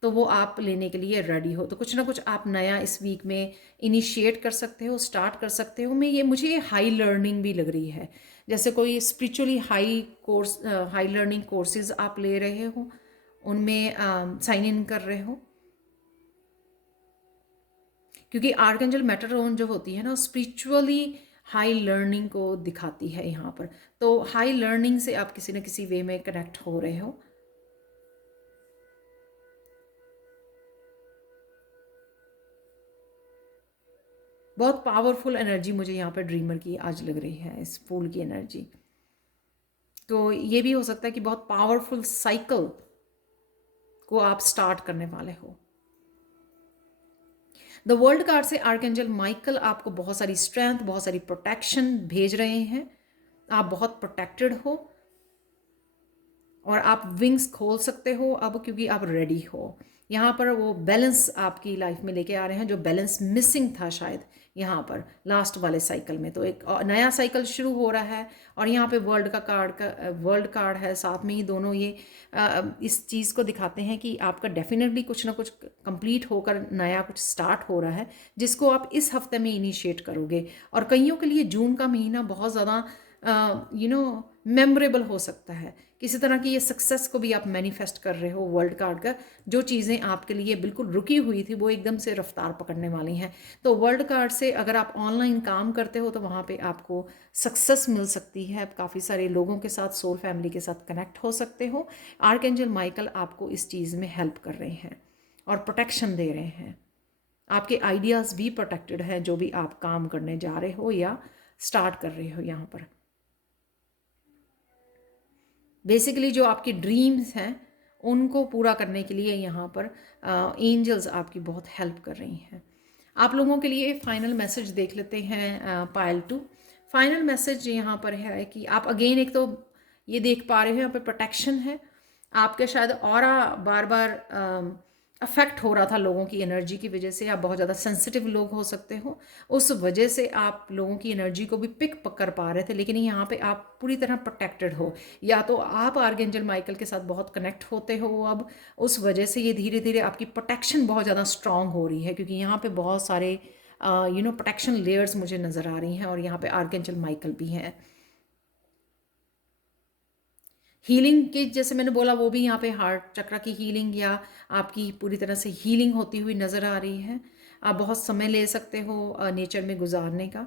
तो वो आप लेने के लिए रेडी हो। तो कुछ ना कुछ आप नया इस वीक में इनिशिएट कर सकते हो, स्टार्ट कर सकते हो। मुझे ये हाई लर्निंग भी लग रही है, जैसे कोई स्पिरिचुअली हाई लर्निंग कोर्सेज आप ले रहे हो, उनमें साइन इन कर रहे हो, क्योंकि आर्कएंजल मेटाट्रॉन जो होती है ना, स्पिरिचुअली हाई लर्निंग को दिखाती है यहाँ पर। तो हाई लर्निंग से आप किसी न किसी वे में कनेक्ट हो रहे हो। बहुत पावरफुल एनर्जी मुझे यहाँ पर ड्रीमर की आज लग रही है, इस फूल की एनर्जी। तो ये भी हो सकता है कि बहुत पावरफुल साइकिल को आप स्टार्ट करने वाले हो। द वर्ल्ड कार्ड से आर्कएंजल माइकल आपको बहुत सारी स्ट्रेंथ, बहुत सारी प्रोटेक्शन भेज रहे हैं। आप बहुत प्रोटेक्टेड हो और आप विंग्स खोल सकते हो अब, क्योंकि आप रेडी हो। यहाँ पर वो बैलेंस आपकी लाइफ में लेके आ रहे हैं, जो बैलेंस मिसिंग था शायद यहाँ पर लास्ट वाले साइकिल में। तो एक नया साइकिल शुरू हो रहा है और यहाँ पे वर्ल्ड कार्ड है साथ में ही। दोनों ये इस चीज़ को दिखाते हैं कि आपका डेफिनेटली कुछ ना कुछ कंप्लीट होकर नया कुछ स्टार्ट हो रहा है, जिसको आप इस हफ्ते में इनिशिएट करोगे। और कईयों के लिए जून का महीना बहुत ज़्यादा मेमोरेबल हो सकता है। किसी तरह की ये सक्सेस को भी आप मैनिफेस्ट कर रहे हो वर्ल्ड कार्ड का। जो चीज़ें आपके लिए बिल्कुल रुकी हुई थी वो एकदम से रफ्तार पकड़ने वाली हैं। तो वर्ल्ड कार्ड से अगर आप ऑनलाइन काम करते हो तो वहाँ पे आपको सक्सेस मिल सकती है। आप काफ़ी सारे लोगों के साथ, सोल फैमिली के साथ कनेक्ट हो सकते हो। आर्कएंजल माइकल आपको इस चीज़ में हेल्प कर रहे हैं और प्रोटेक्शन दे रहे हैं। आपके आइडियाज़ भी प्रोटेक्टेड हैं, जो भी आप काम करने जा रहे हो या स्टार्ट कर रहे हो। यहाँ पर बेसिकली जो आपकी ड्रीम्स हैं उनको पूरा करने के लिए यहाँ पर एंजल्स आपकी बहुत हेल्प कर रही हैं। आप लोगों के लिए फाइनल मैसेज देख लेते हैं पायल 2। फाइनल मैसेज यहाँ पर है कि आप अगेन एक तो ये देख पा रहे हो यहाँ पे प्रोटेक्शन है। आपके शायद ऑरा बार बार अफेक्ट हो रहा था लोगों की एनर्जी की वजह से। आप बहुत ज़्यादा सेंसिटिव लोग हो सकते हो, उस वजह से आप लोगों की एनर्जी को भी पिक कर पा रहे थे। लेकिन यहाँ पे आप पूरी तरह प्रोटेक्टेड हो, या तो आप आर्कएंजल माइकल के साथ बहुत कनेक्ट होते हो अब, उस वजह से ये धीरे धीरे आपकी प्रोटेक्शन बहुत ज़्यादा स्ट्रांग हो रही है, क्योंकि यहाँ पे बहुत सारे प्रोटेक्शन लेयर्स मुझे नज़र आ रही हैं और यहाँ पे आर्कएंजल माइकल भी हैं। हीलिंग के जैसे मैंने बोला वो भी यहाँ पे हार्ट चक्र की हीलिंग या आपकी पूरी तरह से हीलिंग होती हुई नज़र आ रही है। आप बहुत समय ले सकते हो नेचर में गुजारने का,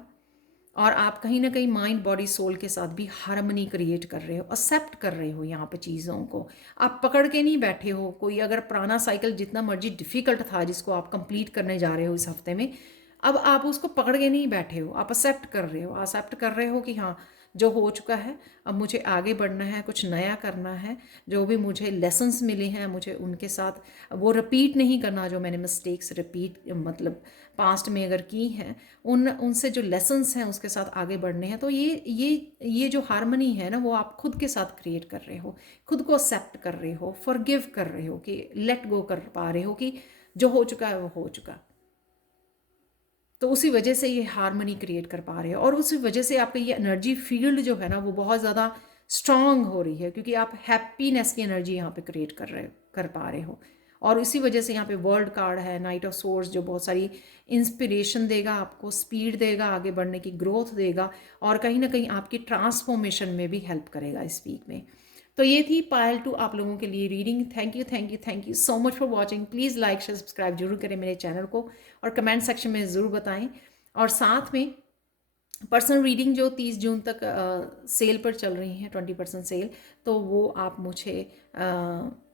और आप कहीं ना कहीं माइंड बॉडी सोल के साथ भी हार्मनी क्रिएट कर रहे हो, एक्सेप्ट कर रहे हो यहाँ पे चीज़ों को। आप पकड़ के नहीं बैठे हो कोई अगर पुराना साइकिल जितना मर्जी डिफ़िकल्ट था जिसको आप कंप्लीट करने जा रहे हो इस हफ्ते में, अब आप उसको पकड़ के नहीं बैठे हो, आप एक्सेप्ट कर रहे हो, एक्सेप्ट कर रहे हो कि हाँ जो हो चुका है अब मुझे आगे बढ़ना है, कुछ नया करना है। जो भी मुझे लेसन्स मिले हैं मुझे उनके साथ वो रिपीट नहीं करना, जो मैंने मिस्टेक्स रिपीट मतलब पास्ट में अगर की हैं उनसे जो लेसन्स हैं उसके साथ आगे बढ़ने हैं। तो ये जो हार्मनी है ना वो आप खुद के साथ क्रिएट कर रहे हो, खुद को एक्सेप्ट कर रहे हो, फॉरगिव कर रहे हो कि लेट गो कर पा रहे हो कि जो हो चुका है वो हो चुका। तो उसी वजह से ये हार्मनी क्रिएट कर पा रहे हो, और उसी वजह से आपका ये एनर्जी फील्ड जो है ना वो बहुत ज़्यादा स्ट्रांग हो रही है, क्योंकि आप हैप्पीनेस की एनर्जी यहाँ पे क्रिएट कर पा रहे हो। और इसी वजह से यहाँ पे वर्ल्ड कार्ड है नाइट ऑफ सोर्स, जो बहुत सारी इंस्पिरेशन देगा आपको, स्पीड देगा, आगे बढ़ने की ग्रोथ देगा, और कहीं ना कहीं आपकी ट्रांसफॉर्मेशन में भी हेल्प करेगा इस वीक में। तो ये थी पायल 2 आप लोगों के लिए reading. Thank you thank you thank you so much for watching. Please like share subscribe जरूर करें मेरे चैनल को, और कमेंट सेक्शन में ज़रूर बताएं। और साथ में पर्सनल रीडिंग जो 30 जून तक सेल पर चल रही हैं, 20% सेल, तो वो आप मुझे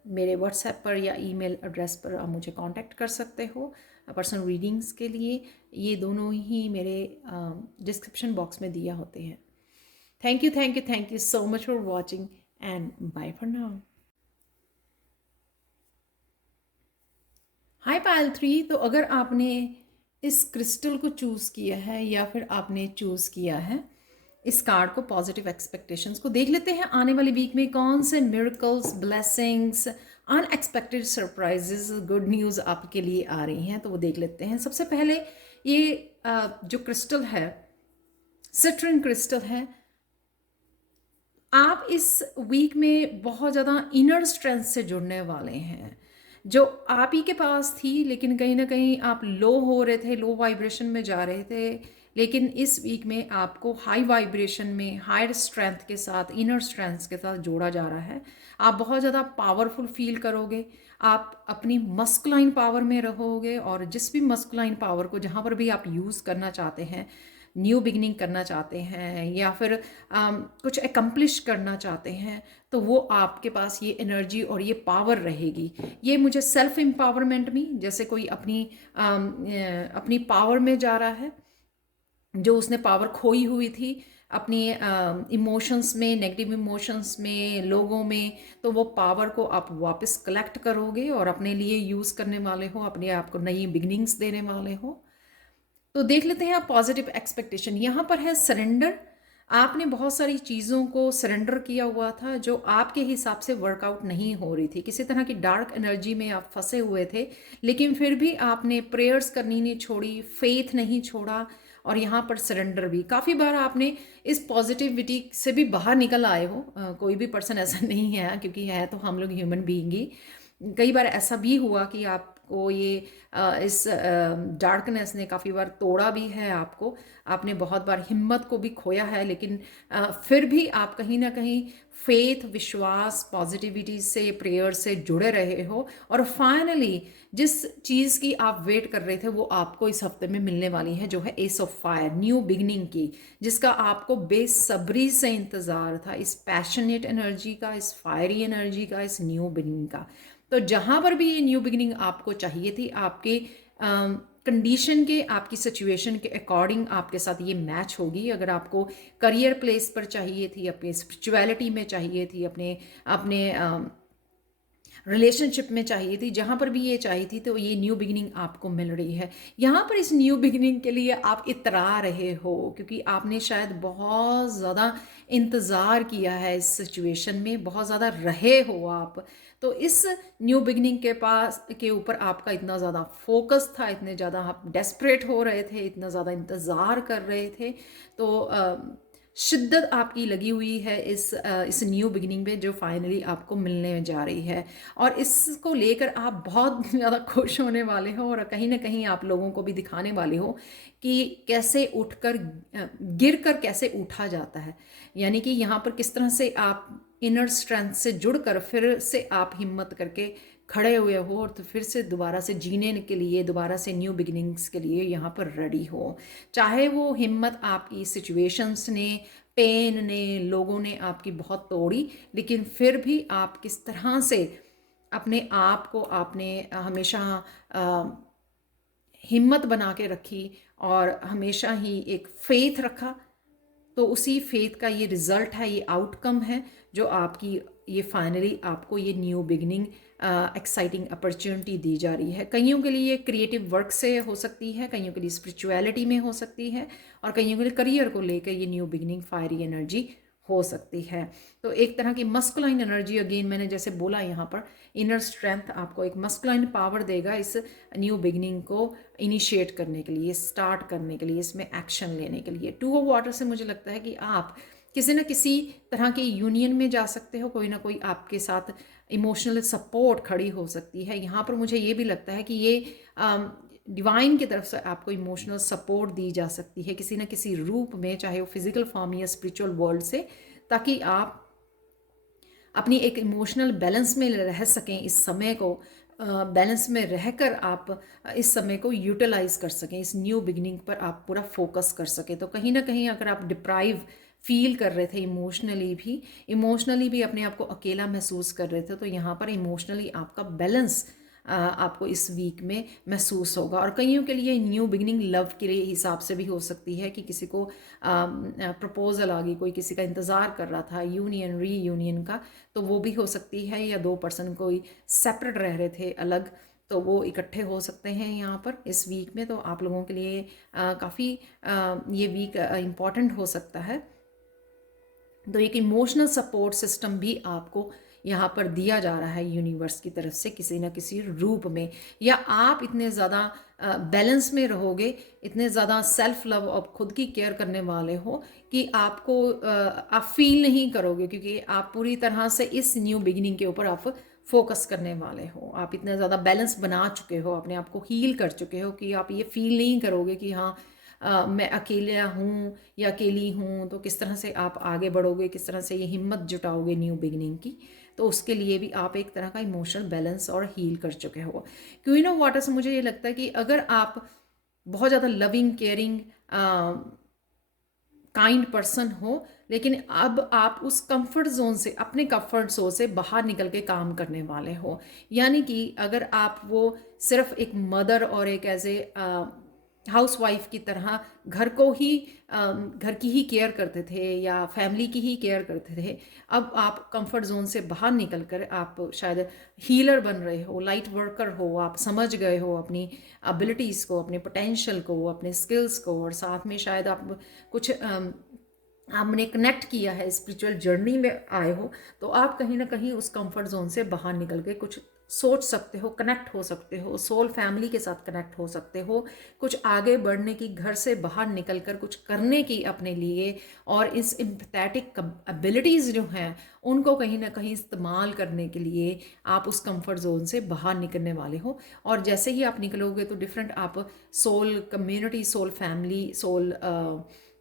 मेरे व्हाट्सएप पर या ईमेल एड्रेस पर आप मुझे कांटेक्ट कर सकते हो पर्सनल रीडिंग्स के लिए। ये दोनों ही मेरे डिस्क्रिप्शन बॉक्स में दिया होते हैं। Thank you so much for watching and bye for now. Hi Payal 3, तो अगर आपने इस क्रिस्टल को चूज़ किया है या फिर आपने चूज़ किया है इस कार्ड को, पॉजिटिव एक्सपेक्टेशंस को, देख लेते हैं आने वाली वीक में कौन से miracles, blessings, unexpected surprises, good news आपके लिए आ रही हैं। तो वो देख लेते हैं। सबसे पहले ये जो क्रिस्टल है सिट्रिन क्रिस्टल है। आप इस वीक में बहुत ज़्यादा इनर स्ट्रेंथ से जुड़ने वाले हैं, जो आप ही के पास थी, लेकिन कहीं ना कहीं आप लो हो रहे थे, लो वाइब्रेशन में जा रहे थे। लेकिन इस वीक में आपको हाई वाइब्रेशन में, हायर स्ट्रेंथ के साथ, इनर स्ट्रेंथ के साथ जोड़ा जा रहा है। आप बहुत ज़्यादा पावरफुल फील करोगे, आप अपनी मस्कुलाइन पावर में रहोगे, और जिस भी मस्कुलाइन पावर को जहाँ पर भी आप यूज़ करना चाहते हैं, न्यू बिगनिंग करना चाहते हैं या फिर कुछ एकम्प्लिश करना चाहते हैं, तो वो आपके पास ये एनर्जी और ये पावर रहेगी। ये मुझे सेल्फ एम्पावरमेंट में, जैसे कोई अपनी पावर में जा रहा है, जो उसने पावर खोई हुई थी अपनी इमोशंस में, नेगेटिव इमोशंस में, लोगों में, तो वो पावर को आप वापस कलेक्ट करोगे और अपने लिए यूज़ करने वाले हो, अपने आप को नई बिगनिंग्स देने वाले हो। तो देख लेते हैं आप पॉजिटिव एक्सपेक्टेशन। यहाँ पर है सरेंडर। आपने बहुत सारी चीज़ों को सरेंडर किया हुआ था जो आपके हिसाब से वर्कआउट नहीं हो रही थी, किसी तरह की डार्क एनर्जी में आप फंसे हुए थे, लेकिन फिर भी आपने प्रेयर्स करनी नहीं छोड़ी, फेथ नहीं छोड़ा, और यहाँ पर सरेंडर भी। काफ़ी बार आपने इस पॉजिटिविटी से भी बाहर निकल आए हो। कोई भी पर्सन ऐसा नहीं है, क्योंकि है तो हम लोग ह्यूमन बीइंग ही। कई बार ऐसा भी हुआ कि आपको ये इस डार्कनेस ने काफ़ी बार तोड़ा भी है आपको, आपने बहुत बार हिम्मत को भी खोया है, लेकिन फिर भी आप कहीं ना कहीं फेथ, विश्वास, पॉजिटिविटी से, प्रेयर से जुड़े रहे हो, और फाइनली जिस चीज़ की आप वेट कर रहे थे वो आपको इस हफ्ते में मिलने वाली है, जो है S of fire, new beginning की, जिसका आपको बेसब्री से इंतज़ार था, इस पैशनेट एनर्जी का, इस फायरी एनर्जी का, इस न्यू बिगनिंग का। तो जहाँ पर भी ये न्यू बिगनिंग आपको चाहिए थी, आपके कंडीशन के, आपकी सिचुएशन के अकॉर्डिंग आपके साथ ये मैच होगी। अगर आपको करियर प्लेस पर चाहिए थी, अपनी स्पिरिचुअलिटी में चाहिए थी, अपने अपने रिलेशनशिप में चाहिए थी, जहाँ पर भी ये चाहिए थी, तो ये न्यू बिगिनिंग आपको मिल रही है। यहाँ पर इस न्यू बिगिनिंग के लिए आप इतरा रहे हो, क्योंकि आपने शायद बहुत ज़्यादा इंतज़ार किया है इस सिचुएशन में, बहुत ज़्यादा रहे हो आप। तो इस न्यू बिगिनिंग के ऊपर आपका इतना ज़्यादा फोकस था, इतने ज़्यादा आप डेस्परेट हो रहे थे, इतना ज़्यादा इंतज़ार कर रहे थे। तो शिद्दत आपकी लगी हुई है इस न्यू बिगिनिंग में जो फाइनली आपको मिलने जा रही है, और इसको लेकर आप बहुत ज़्यादा खुश होने वाले हो, और कहीं ना कहीं आप लोगों को भी दिखाने वाले हो कि कैसे उठकर गिर कर कैसे उठा जाता है। यानी कि यहाँ पर किस तरह से आप इनर स्ट्रेंथ से जुड़कर फिर से आप हिम्मत करके खड़े हुए हो, और तो फिर से दोबारा से जीने के लिए, दोबारा से न्यू बिगिनिंग्स के लिए यहाँ पर रेडी हो। चाहे वो हिम्मत आपकी सिचुएशंस ने, पेन ने, लोगों ने आपकी बहुत तोड़ी, लेकिन फिर भी आप किस तरह से अपने आप को आपने हमेशा हिम्मत बना के रखी और हमेशा ही एक फेथ रखा, तो उसी फेथ का ये रिज़ल्ट है, ये आउटकम है जो आपकी ये फाइनली आपको ये न्यू बिगिनिंग एक्साइटिंग अपॉर्चुनिटी दी जा रही है। कईयों के लिए क्रिएटिव वर्क से हो सकती है, कईयों के लिए स्पिरिचुअलिटी में हो सकती है, और कईयों के लिए करियर को लेकर ये न्यू बिगिनिंग फायरी एनर्जी हो सकती है। तो एक तरह की मस्कुलाइन एनर्जी, अगेन मैंने जैसे बोला यहाँ पर इनर स्ट्रेंथ आपको एक मस्कुलाइन पावर देगा इस न्यू बिगिनिंग को इनिशिएट करने के लिए, स्टार्ट करने के लिए, इसमें एक्शन लेने के लिए। 2 ऑफ वाटर से मुझे लगता है कि आप किसी न किसी तरह के यूनियन में जा सकते हो, कोई ना कोई आपके साथ इमोशनल सपोर्ट खड़ी हो सकती है। यहाँ पर मुझे ये भी लगता है कि ये डिवाइन की तरफ से आपको इमोशनल सपोर्ट दी जा सकती है किसी न किसी रूप में, चाहे वो फिजिकल फॉर्म या स्पिरिचुअल वर्ल्ड से, ताकि आप अपनी एक इमोशनल बैलेंस में रह सकें, इस समय को बैलेंस में रहकर आप इस समय को यूटिलाइज कर सकें, इस न्यू बिगिनिंग पर आप पूरा फोकस कर सकें। तो कहीं ना कहीं अगर आप डिप्राइव फील कर रहे थे इमोशनली भी अपने आप को अकेला महसूस कर रहे थे, तो यहाँ पर इमोशनली आपका बैलेंस आपको इस वीक में महसूस होगा। और कईयों के लिए न्यू बिगिनिंग लव के हिसाब से भी हो सकती है कि किसी को प्रपोजल आ गई, कोई किसी का इंतज़ार कर रहा था यूनियन रीयूनियन का, तो वो भी हो सकती है, या 2 पर्सन कोई सेपरेट रह रहे थे अलग, तो वो इकट्ठे हो सकते हैं यहाँ पर इस वीक में। तो आप लोगों के लिए काफ़ी ये वीक इम्पॉर्टेंट हो सकता है। तो एक इमोशनल सपोर्ट सिस्टम भी आपको यहाँ पर दिया जा रहा है यूनिवर्स की तरफ से किसी ना किसी रूप में, या आप इतने ज़्यादा बैलेंस में रहोगे, इतने ज़्यादा सेल्फ लव और खुद की केयर करने वाले हो कि आपको आप फील नहीं करोगे, क्योंकि आप पूरी तरह से इस न्यू बिगिनिंग के ऊपर आप फोकस करने वाले हो। आप इतना ज़्यादा बैलेंस बना चुके हो, अपने आप को हील कर चुके हो कि आप ये फील नहीं करोगे कि हाँ मैं अकेला हूँ या अकेली हूँ। तो किस तरह से आप आगे बढ़ोगे, किस तरह से ये हिम्मत जुटाओगे न्यू बिगिनिंग की, तो उसके लिए भी आप एक तरह का इमोशनल बैलेंस और हील कर चुके हो। क्वीन ऑफ वाटर से मुझे ये लगता है कि अगर आप बहुत ज़्यादा लविंग, केयरिंग, काइंड पर्सन हो, लेकिन अब आप उस कंफर्ट जोन से, अपने कंफर्ट जोन से बाहर निकल के काम करने वाले हो। यानी कि अगर आप वो सिर्फ एक मदर और एक एज ए हाउस वाइफ की तरह घर को ही घर की ही केयर करते थे या फैमिली की ही केयर करते थे, अब आप कंफर्ट जोन से बाहर निकल कर आप शायद हीलर बन रहे हो, लाइट वर्कर हो, आप समझ गए हो अपनी एबिलिटीज़ को, अपने पोटेंशियल को, अपने स्किल्स को, और साथ में शायद आप कुछ आपने कनेक्ट किया है, स्पिरिचुअल जर्नी में आए हो, तो आप कहीं ना कहीं उस कंफर्ट जोन से बाहर निकल के कुछ सोच सकते हो, कनेक्ट हो सकते हो, सोल फैमिली के साथ कनेक्ट हो सकते हो, कुछ आगे बढ़ने की, घर से बाहर निकल कर कुछ करने की अपने लिए, और इस एम्पैथेटिक एबिलिटीज़ जो हैं उनको कहीं ना कहीं इस्तेमाल करने के लिए आप उस कंफर्ट जोन से बाहर निकलने वाले हो। और जैसे ही आप निकलोगे तो डिफरेंट आप soul community, soul family, soul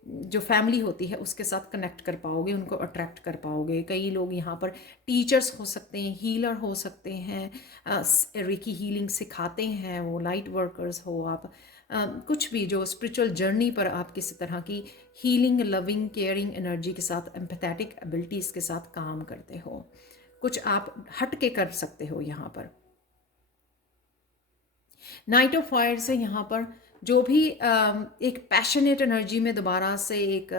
जो फैमिली होती है उसके साथ कनेक्ट कर पाओगे, उनको अट्रैक्ट कर पाओगे। कई लोग यहाँ पर टीचर्स हो सकते हैं, हीलर हो सकते हैं, रेकी हीलिंग सिखाते हैं, वो लाइट वर्कर्स हो आप, कुछ भी जो स्पिरिचुअल जर्नी पर आप किसी तरह की हीलिंग, लविंग, केयरिंग एनर्जी के साथ, एम्पैथेटिक एबिलिटीज़ के साथ काम करते हो, कुछ आप हट के कर सकते हो। यहाँ पर नाइट ऑफ फायर से यहाँ पर जो भी एक पैशनेट एनर्जी में दोबारा से एक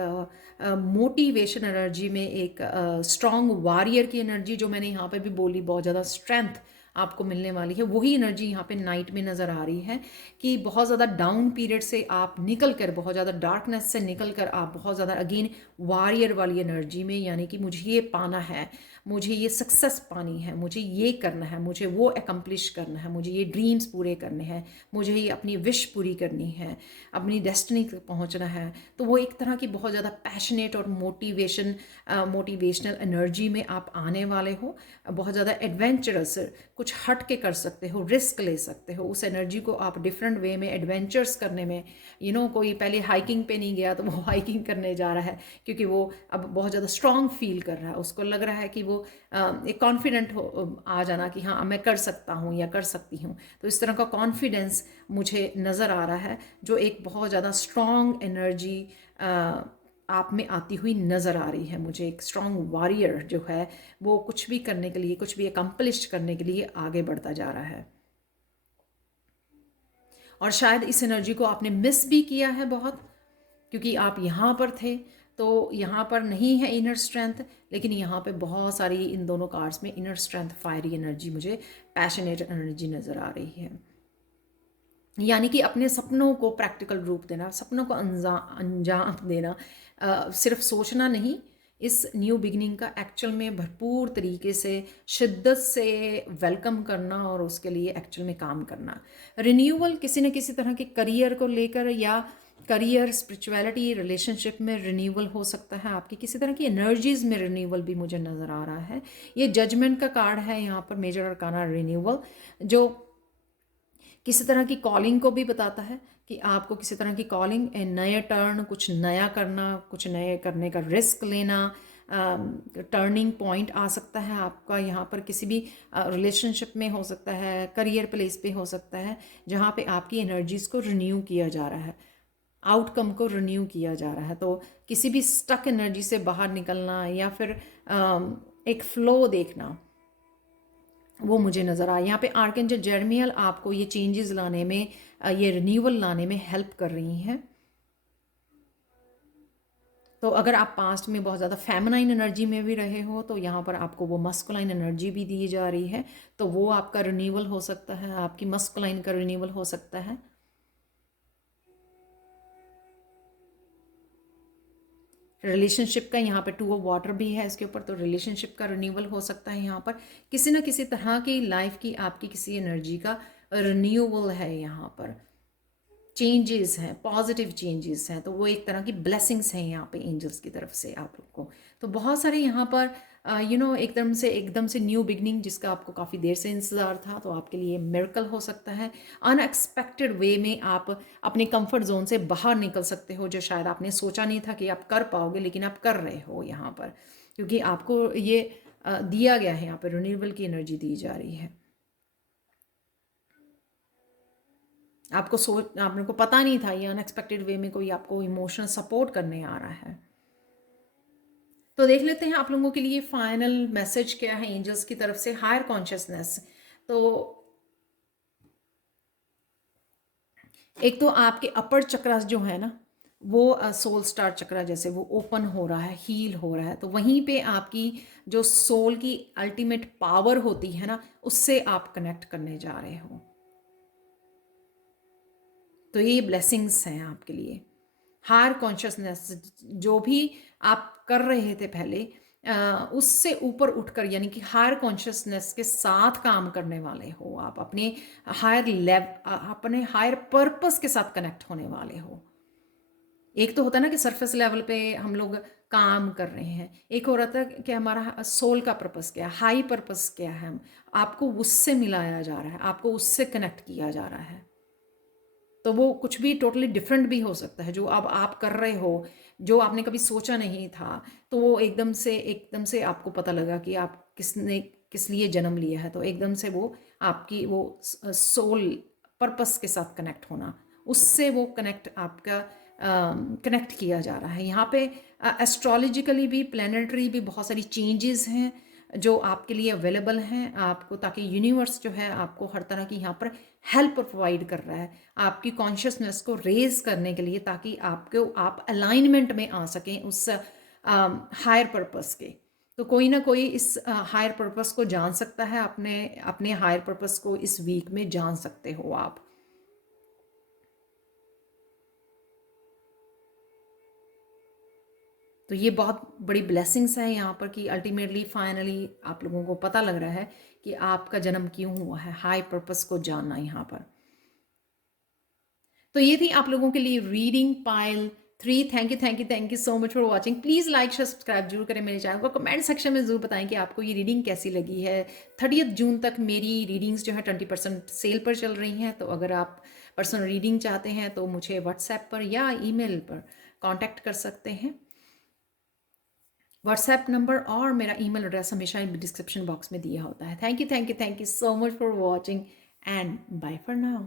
मोटिवेशन एनर्जी में, एक स्ट्रॉन्ग वॉरियर की एनर्जी जो मैंने यहाँ पे भी बोली, बहुत ज़्यादा स्ट्रेंथ आपको मिलने वाली है, वही एनर्जी यहाँ पे नाइट में नज़र आ रही है कि बहुत ज़्यादा डाउन पीरियड से आप निकल कर, बहुत ज़्यादा डार्कनेस से निकल कर आप बहुत ज़्यादा अगेन वॉरियर वाली एनर्जी में, यानी कि मुझे ये पाना है, मुझे ये सक्सेस पानी है, मुझे ये करना है, मुझे वो एकम्प्लिश करना है, मुझे ये ड्रीम्स पूरे करने हैं, मुझे ये अपनी विश पूरी करनी है, अपनी डेस्टिनी तक पहुंचना है। तो वो एक तरह की बहुत ज़्यादा पैशनेट और मोटिवेशनल एनर्जी में आप आने वाले हो। बहुत ज़्यादा एडवेंचरस, कुछ हट के कर सकते हो, रिस्क ले सकते हो। उस एनर्जी को आप डिफरेंट वे में एडवेंचर्स करने में, कोई पहले हाइकिंग पे नहीं गया तो वो हाइकिंग करने जा रहा है, क्योंकि वो अब बहुत ज़्यादा स्ट्रॉन्ग फील कर रहा है, उसको लग रहा है कि वो एक कॉन्फिडेंट हो आ जाना कि हाँ मैं कर सकता हूँ या कर सकती हूँ। तो इस तरह का कॉन्फिडेंस मुझे नज़र आ रहा है, जो एक बहुत ज़्यादा स्ट्रॉन्ग एनर्जी आप में आती हुई नज़र आ रही है मुझे। एक स्ट्रॉन्ग वॉरियर जो है वो कुछ भी करने के लिए, कुछ भी एकम्प्लिश करने के लिए आगे बढ़ता जा रहा है। और शायद इस एनर्जी को आपने मिस भी किया है बहुत, क्योंकि आप यहाँ पर थे तो यहाँ पर नहीं है इनर स्ट्रेंथ, लेकिन यहाँ पे बहुत सारी इन दोनों कार्ड्स में इनर स्ट्रेंथ, फायरी एनर्जी, मुझे पैशनेट एनर्जी नज़र आ रही है। यानी कि अपने सपनों को प्रैक्टिकल रूप देना, सपनों को अंजाम देना, सिर्फ सोचना नहीं, इस न्यू बिगिनिंग का एक्चुअल में भरपूर तरीके से, शिद्दत से वेलकम करना और उसके लिए एक्चुअल में काम करना। रिन्यूअल किसी न किसी तरह के करियर को लेकर, या करियर, स्पिरिचुअलिटी, रिलेशनशिप में रिन्यूअल हो सकता है, आपकी किसी तरह की एनर्जीज में रिन्यूअल भी मुझे नज़र आ रहा है। ये जजमेंट का कार्ड है यहाँ पर, मेजर अरकाना रिन्यूअल, जो किसी तरह की कॉलिंग को भी बताता है कि आपको किसी तरह की कॉलिंग, नए टर्न, कुछ नया करना, कुछ नए करने का रिस्क लेना, टर्निंग पॉइंट आ सकता है आपका यहाँ पर, किसी भी रिलेशनशिप में हो सकता है, करियर प्लेस पे हो सकता है, जहाँ पे आपकी एनर्जीज़ को रिन्यू किया जा रहा है, आउटकम को रिन्यू किया जा रहा है। तो किसी भी स्टक एनर्जी से बाहर निकलना, या फिर एक फ्लो देखना, वो मुझे नज़र आया। यहाँ पे आर्कएंजल जेरमियल आपको ये चेंजेस लाने में, ये रिन्यूअल लाने में हेल्प कर रही हैं। तो अगर आप पास्ट में बहुत ज़्यादा फेमिनाइन एनर्जी में भी रहे हो, तो यहाँ पर आपको वो मस्कुलाइन एनर्जी भी दी जा रही है, तो वो आपका रिन्यूअल हो सकता है, आपकी मस्कुलाइन का रिन्यूअल हो सकता है। रिलेशनशिप का यहाँ पे 2 ऑफ वाटर भी है इसके ऊपर, तो रिलेशनशिप का रिन्यूअल हो सकता है यहाँ पर। किसी न किसी तरह की लाइफ की आपकी किसी एनर्जी का रिन्यूअल है यहाँ पर, चेंजेस हैं, पॉजिटिव चेंजेस हैं, तो वो एक तरह की ब्लेसिंग्स हैं यहाँ पे एंजल्स की तरफ से आप लोग को। तो बहुत सारे यहाँ पर एकदम से न्यू बिगनिंग, जिसका आपको काफ़ी देर से इंतज़ार था, तो आपके लिए मिरेकल हो सकता है। अनएक्सपेक्टेड वे में आप अपने कंफर्ट जोन से बाहर निकल सकते हो, जो शायद आपने सोचा नहीं था कि आप कर पाओगे, लेकिन आप कर रहे हो यहाँ पर, क्योंकि आपको ये दिया गया है, यहाँ पर रिन्यूअल की एनर्जी दी जा रही है। आपने को पता नहीं था, ये अनएक्सपेक्टेड वे में कोई आपको इमोशनल सपोर्ट करने आ रहा है। तो देख लेते हैं आप लोगों के लिए फाइनल मैसेज क्या है एंजल्स की तरफ से। हायर कॉन्शियसनेस, तो एक तो आपके अपर चक्रास जो है ना, वो सोल स्टार चक्रा जैसे वो ओपन हो रहा है, हील हो रहा है, तो वहीं पे आपकी जो सोल की अल्टीमेट पावर होती है ना, उससे आप कनेक्ट करने जा रहे हो। तो ये ब्लेसिंग्स हैं आपके लिए। हायर कॉन्शियसनेस, जो भी आप कर रहे थे पहले, उससे ऊपर उठकर, यानी कि हायर कॉन्शियसनेस के साथ काम करने वाले हो आप, अपने अपने हायर पर्पस के साथ कनेक्ट होने वाले हो। एक तो होता है ना कि सरफेस लेवल पे हम लोग काम कर रहे हैं, एक हो रहा था कि हमारा सोल का पर्पस क्या है, हाई पर्पस क्या है, हम आपको उससे मिलाया जा रहा है, आपको उससे कनेक्ट किया जा रहा है। तो वो कुछ भी टोटली डिफरेंट भी हो सकता है, जो अब आप कर रहे हो, जो आपने कभी सोचा नहीं था, तो वो एकदम से आपको पता लगा कि आप किस लिए जन्म लिया है, तो एकदम से वो आपकी वो सोल पर्पस के साथ कनेक्ट होना, उससे वो कनेक्ट आपका कनेक्ट किया जा रहा है। यहाँ पे एस्ट्रोलॉजिकली भी, प्लानिटरी भी बहुत सारी चेंजेस हैं जो आपके लिए अवेलेबल हैं आपको, ताकि यूनिवर्स जो है आपको हर तरह की यहाँ पर हेल्प प्रोवाइड कर रहा है आपकी कॉन्शियसनेस को रेज करने के लिए, ताकि आप अलाइनमेंट में आ सकें उस हायर पर्पस के। तो कोई ना कोई इस हायर पर्पस को जान सकता है, अपने अपने हायर पर्पस को इस वीक में जान सकते हो आप। तो तो ये बहुत बड़ी ब्लेसिंग्स है यहाँ पर कि अल्टीमेटली फाइनली आप लोगों को पता लग रहा है कि आपका जन्म क्यों हुआ है, हाई पर्पस को जानना यहाँ पर। तो ये थी आप लोगों के लिए reading pile 3। Thank you so much for watching. Please like share subscribe जरूर करें मेरे चैनल को। कमेंट सेक्शन में ज़रूर बताएं कि आपको ये रीडिंग कैसी लगी है। 30 जून तक मेरी रीडिंग्स जो है 20% सेल पर चल रही हैं, तो अगर आप पर्सनल रीडिंग चाहते हैं तो मुझे व्हाट्सएप पर या ईमेल पर कांटेक्ट कर सकते हैं। व्हाट्सएप नंबर और मेरा ईमेल एड्रेस हमेशा डिस्क्रिप्शन बॉक्स में दिया होता है। Thank you so much for watching and bye for now.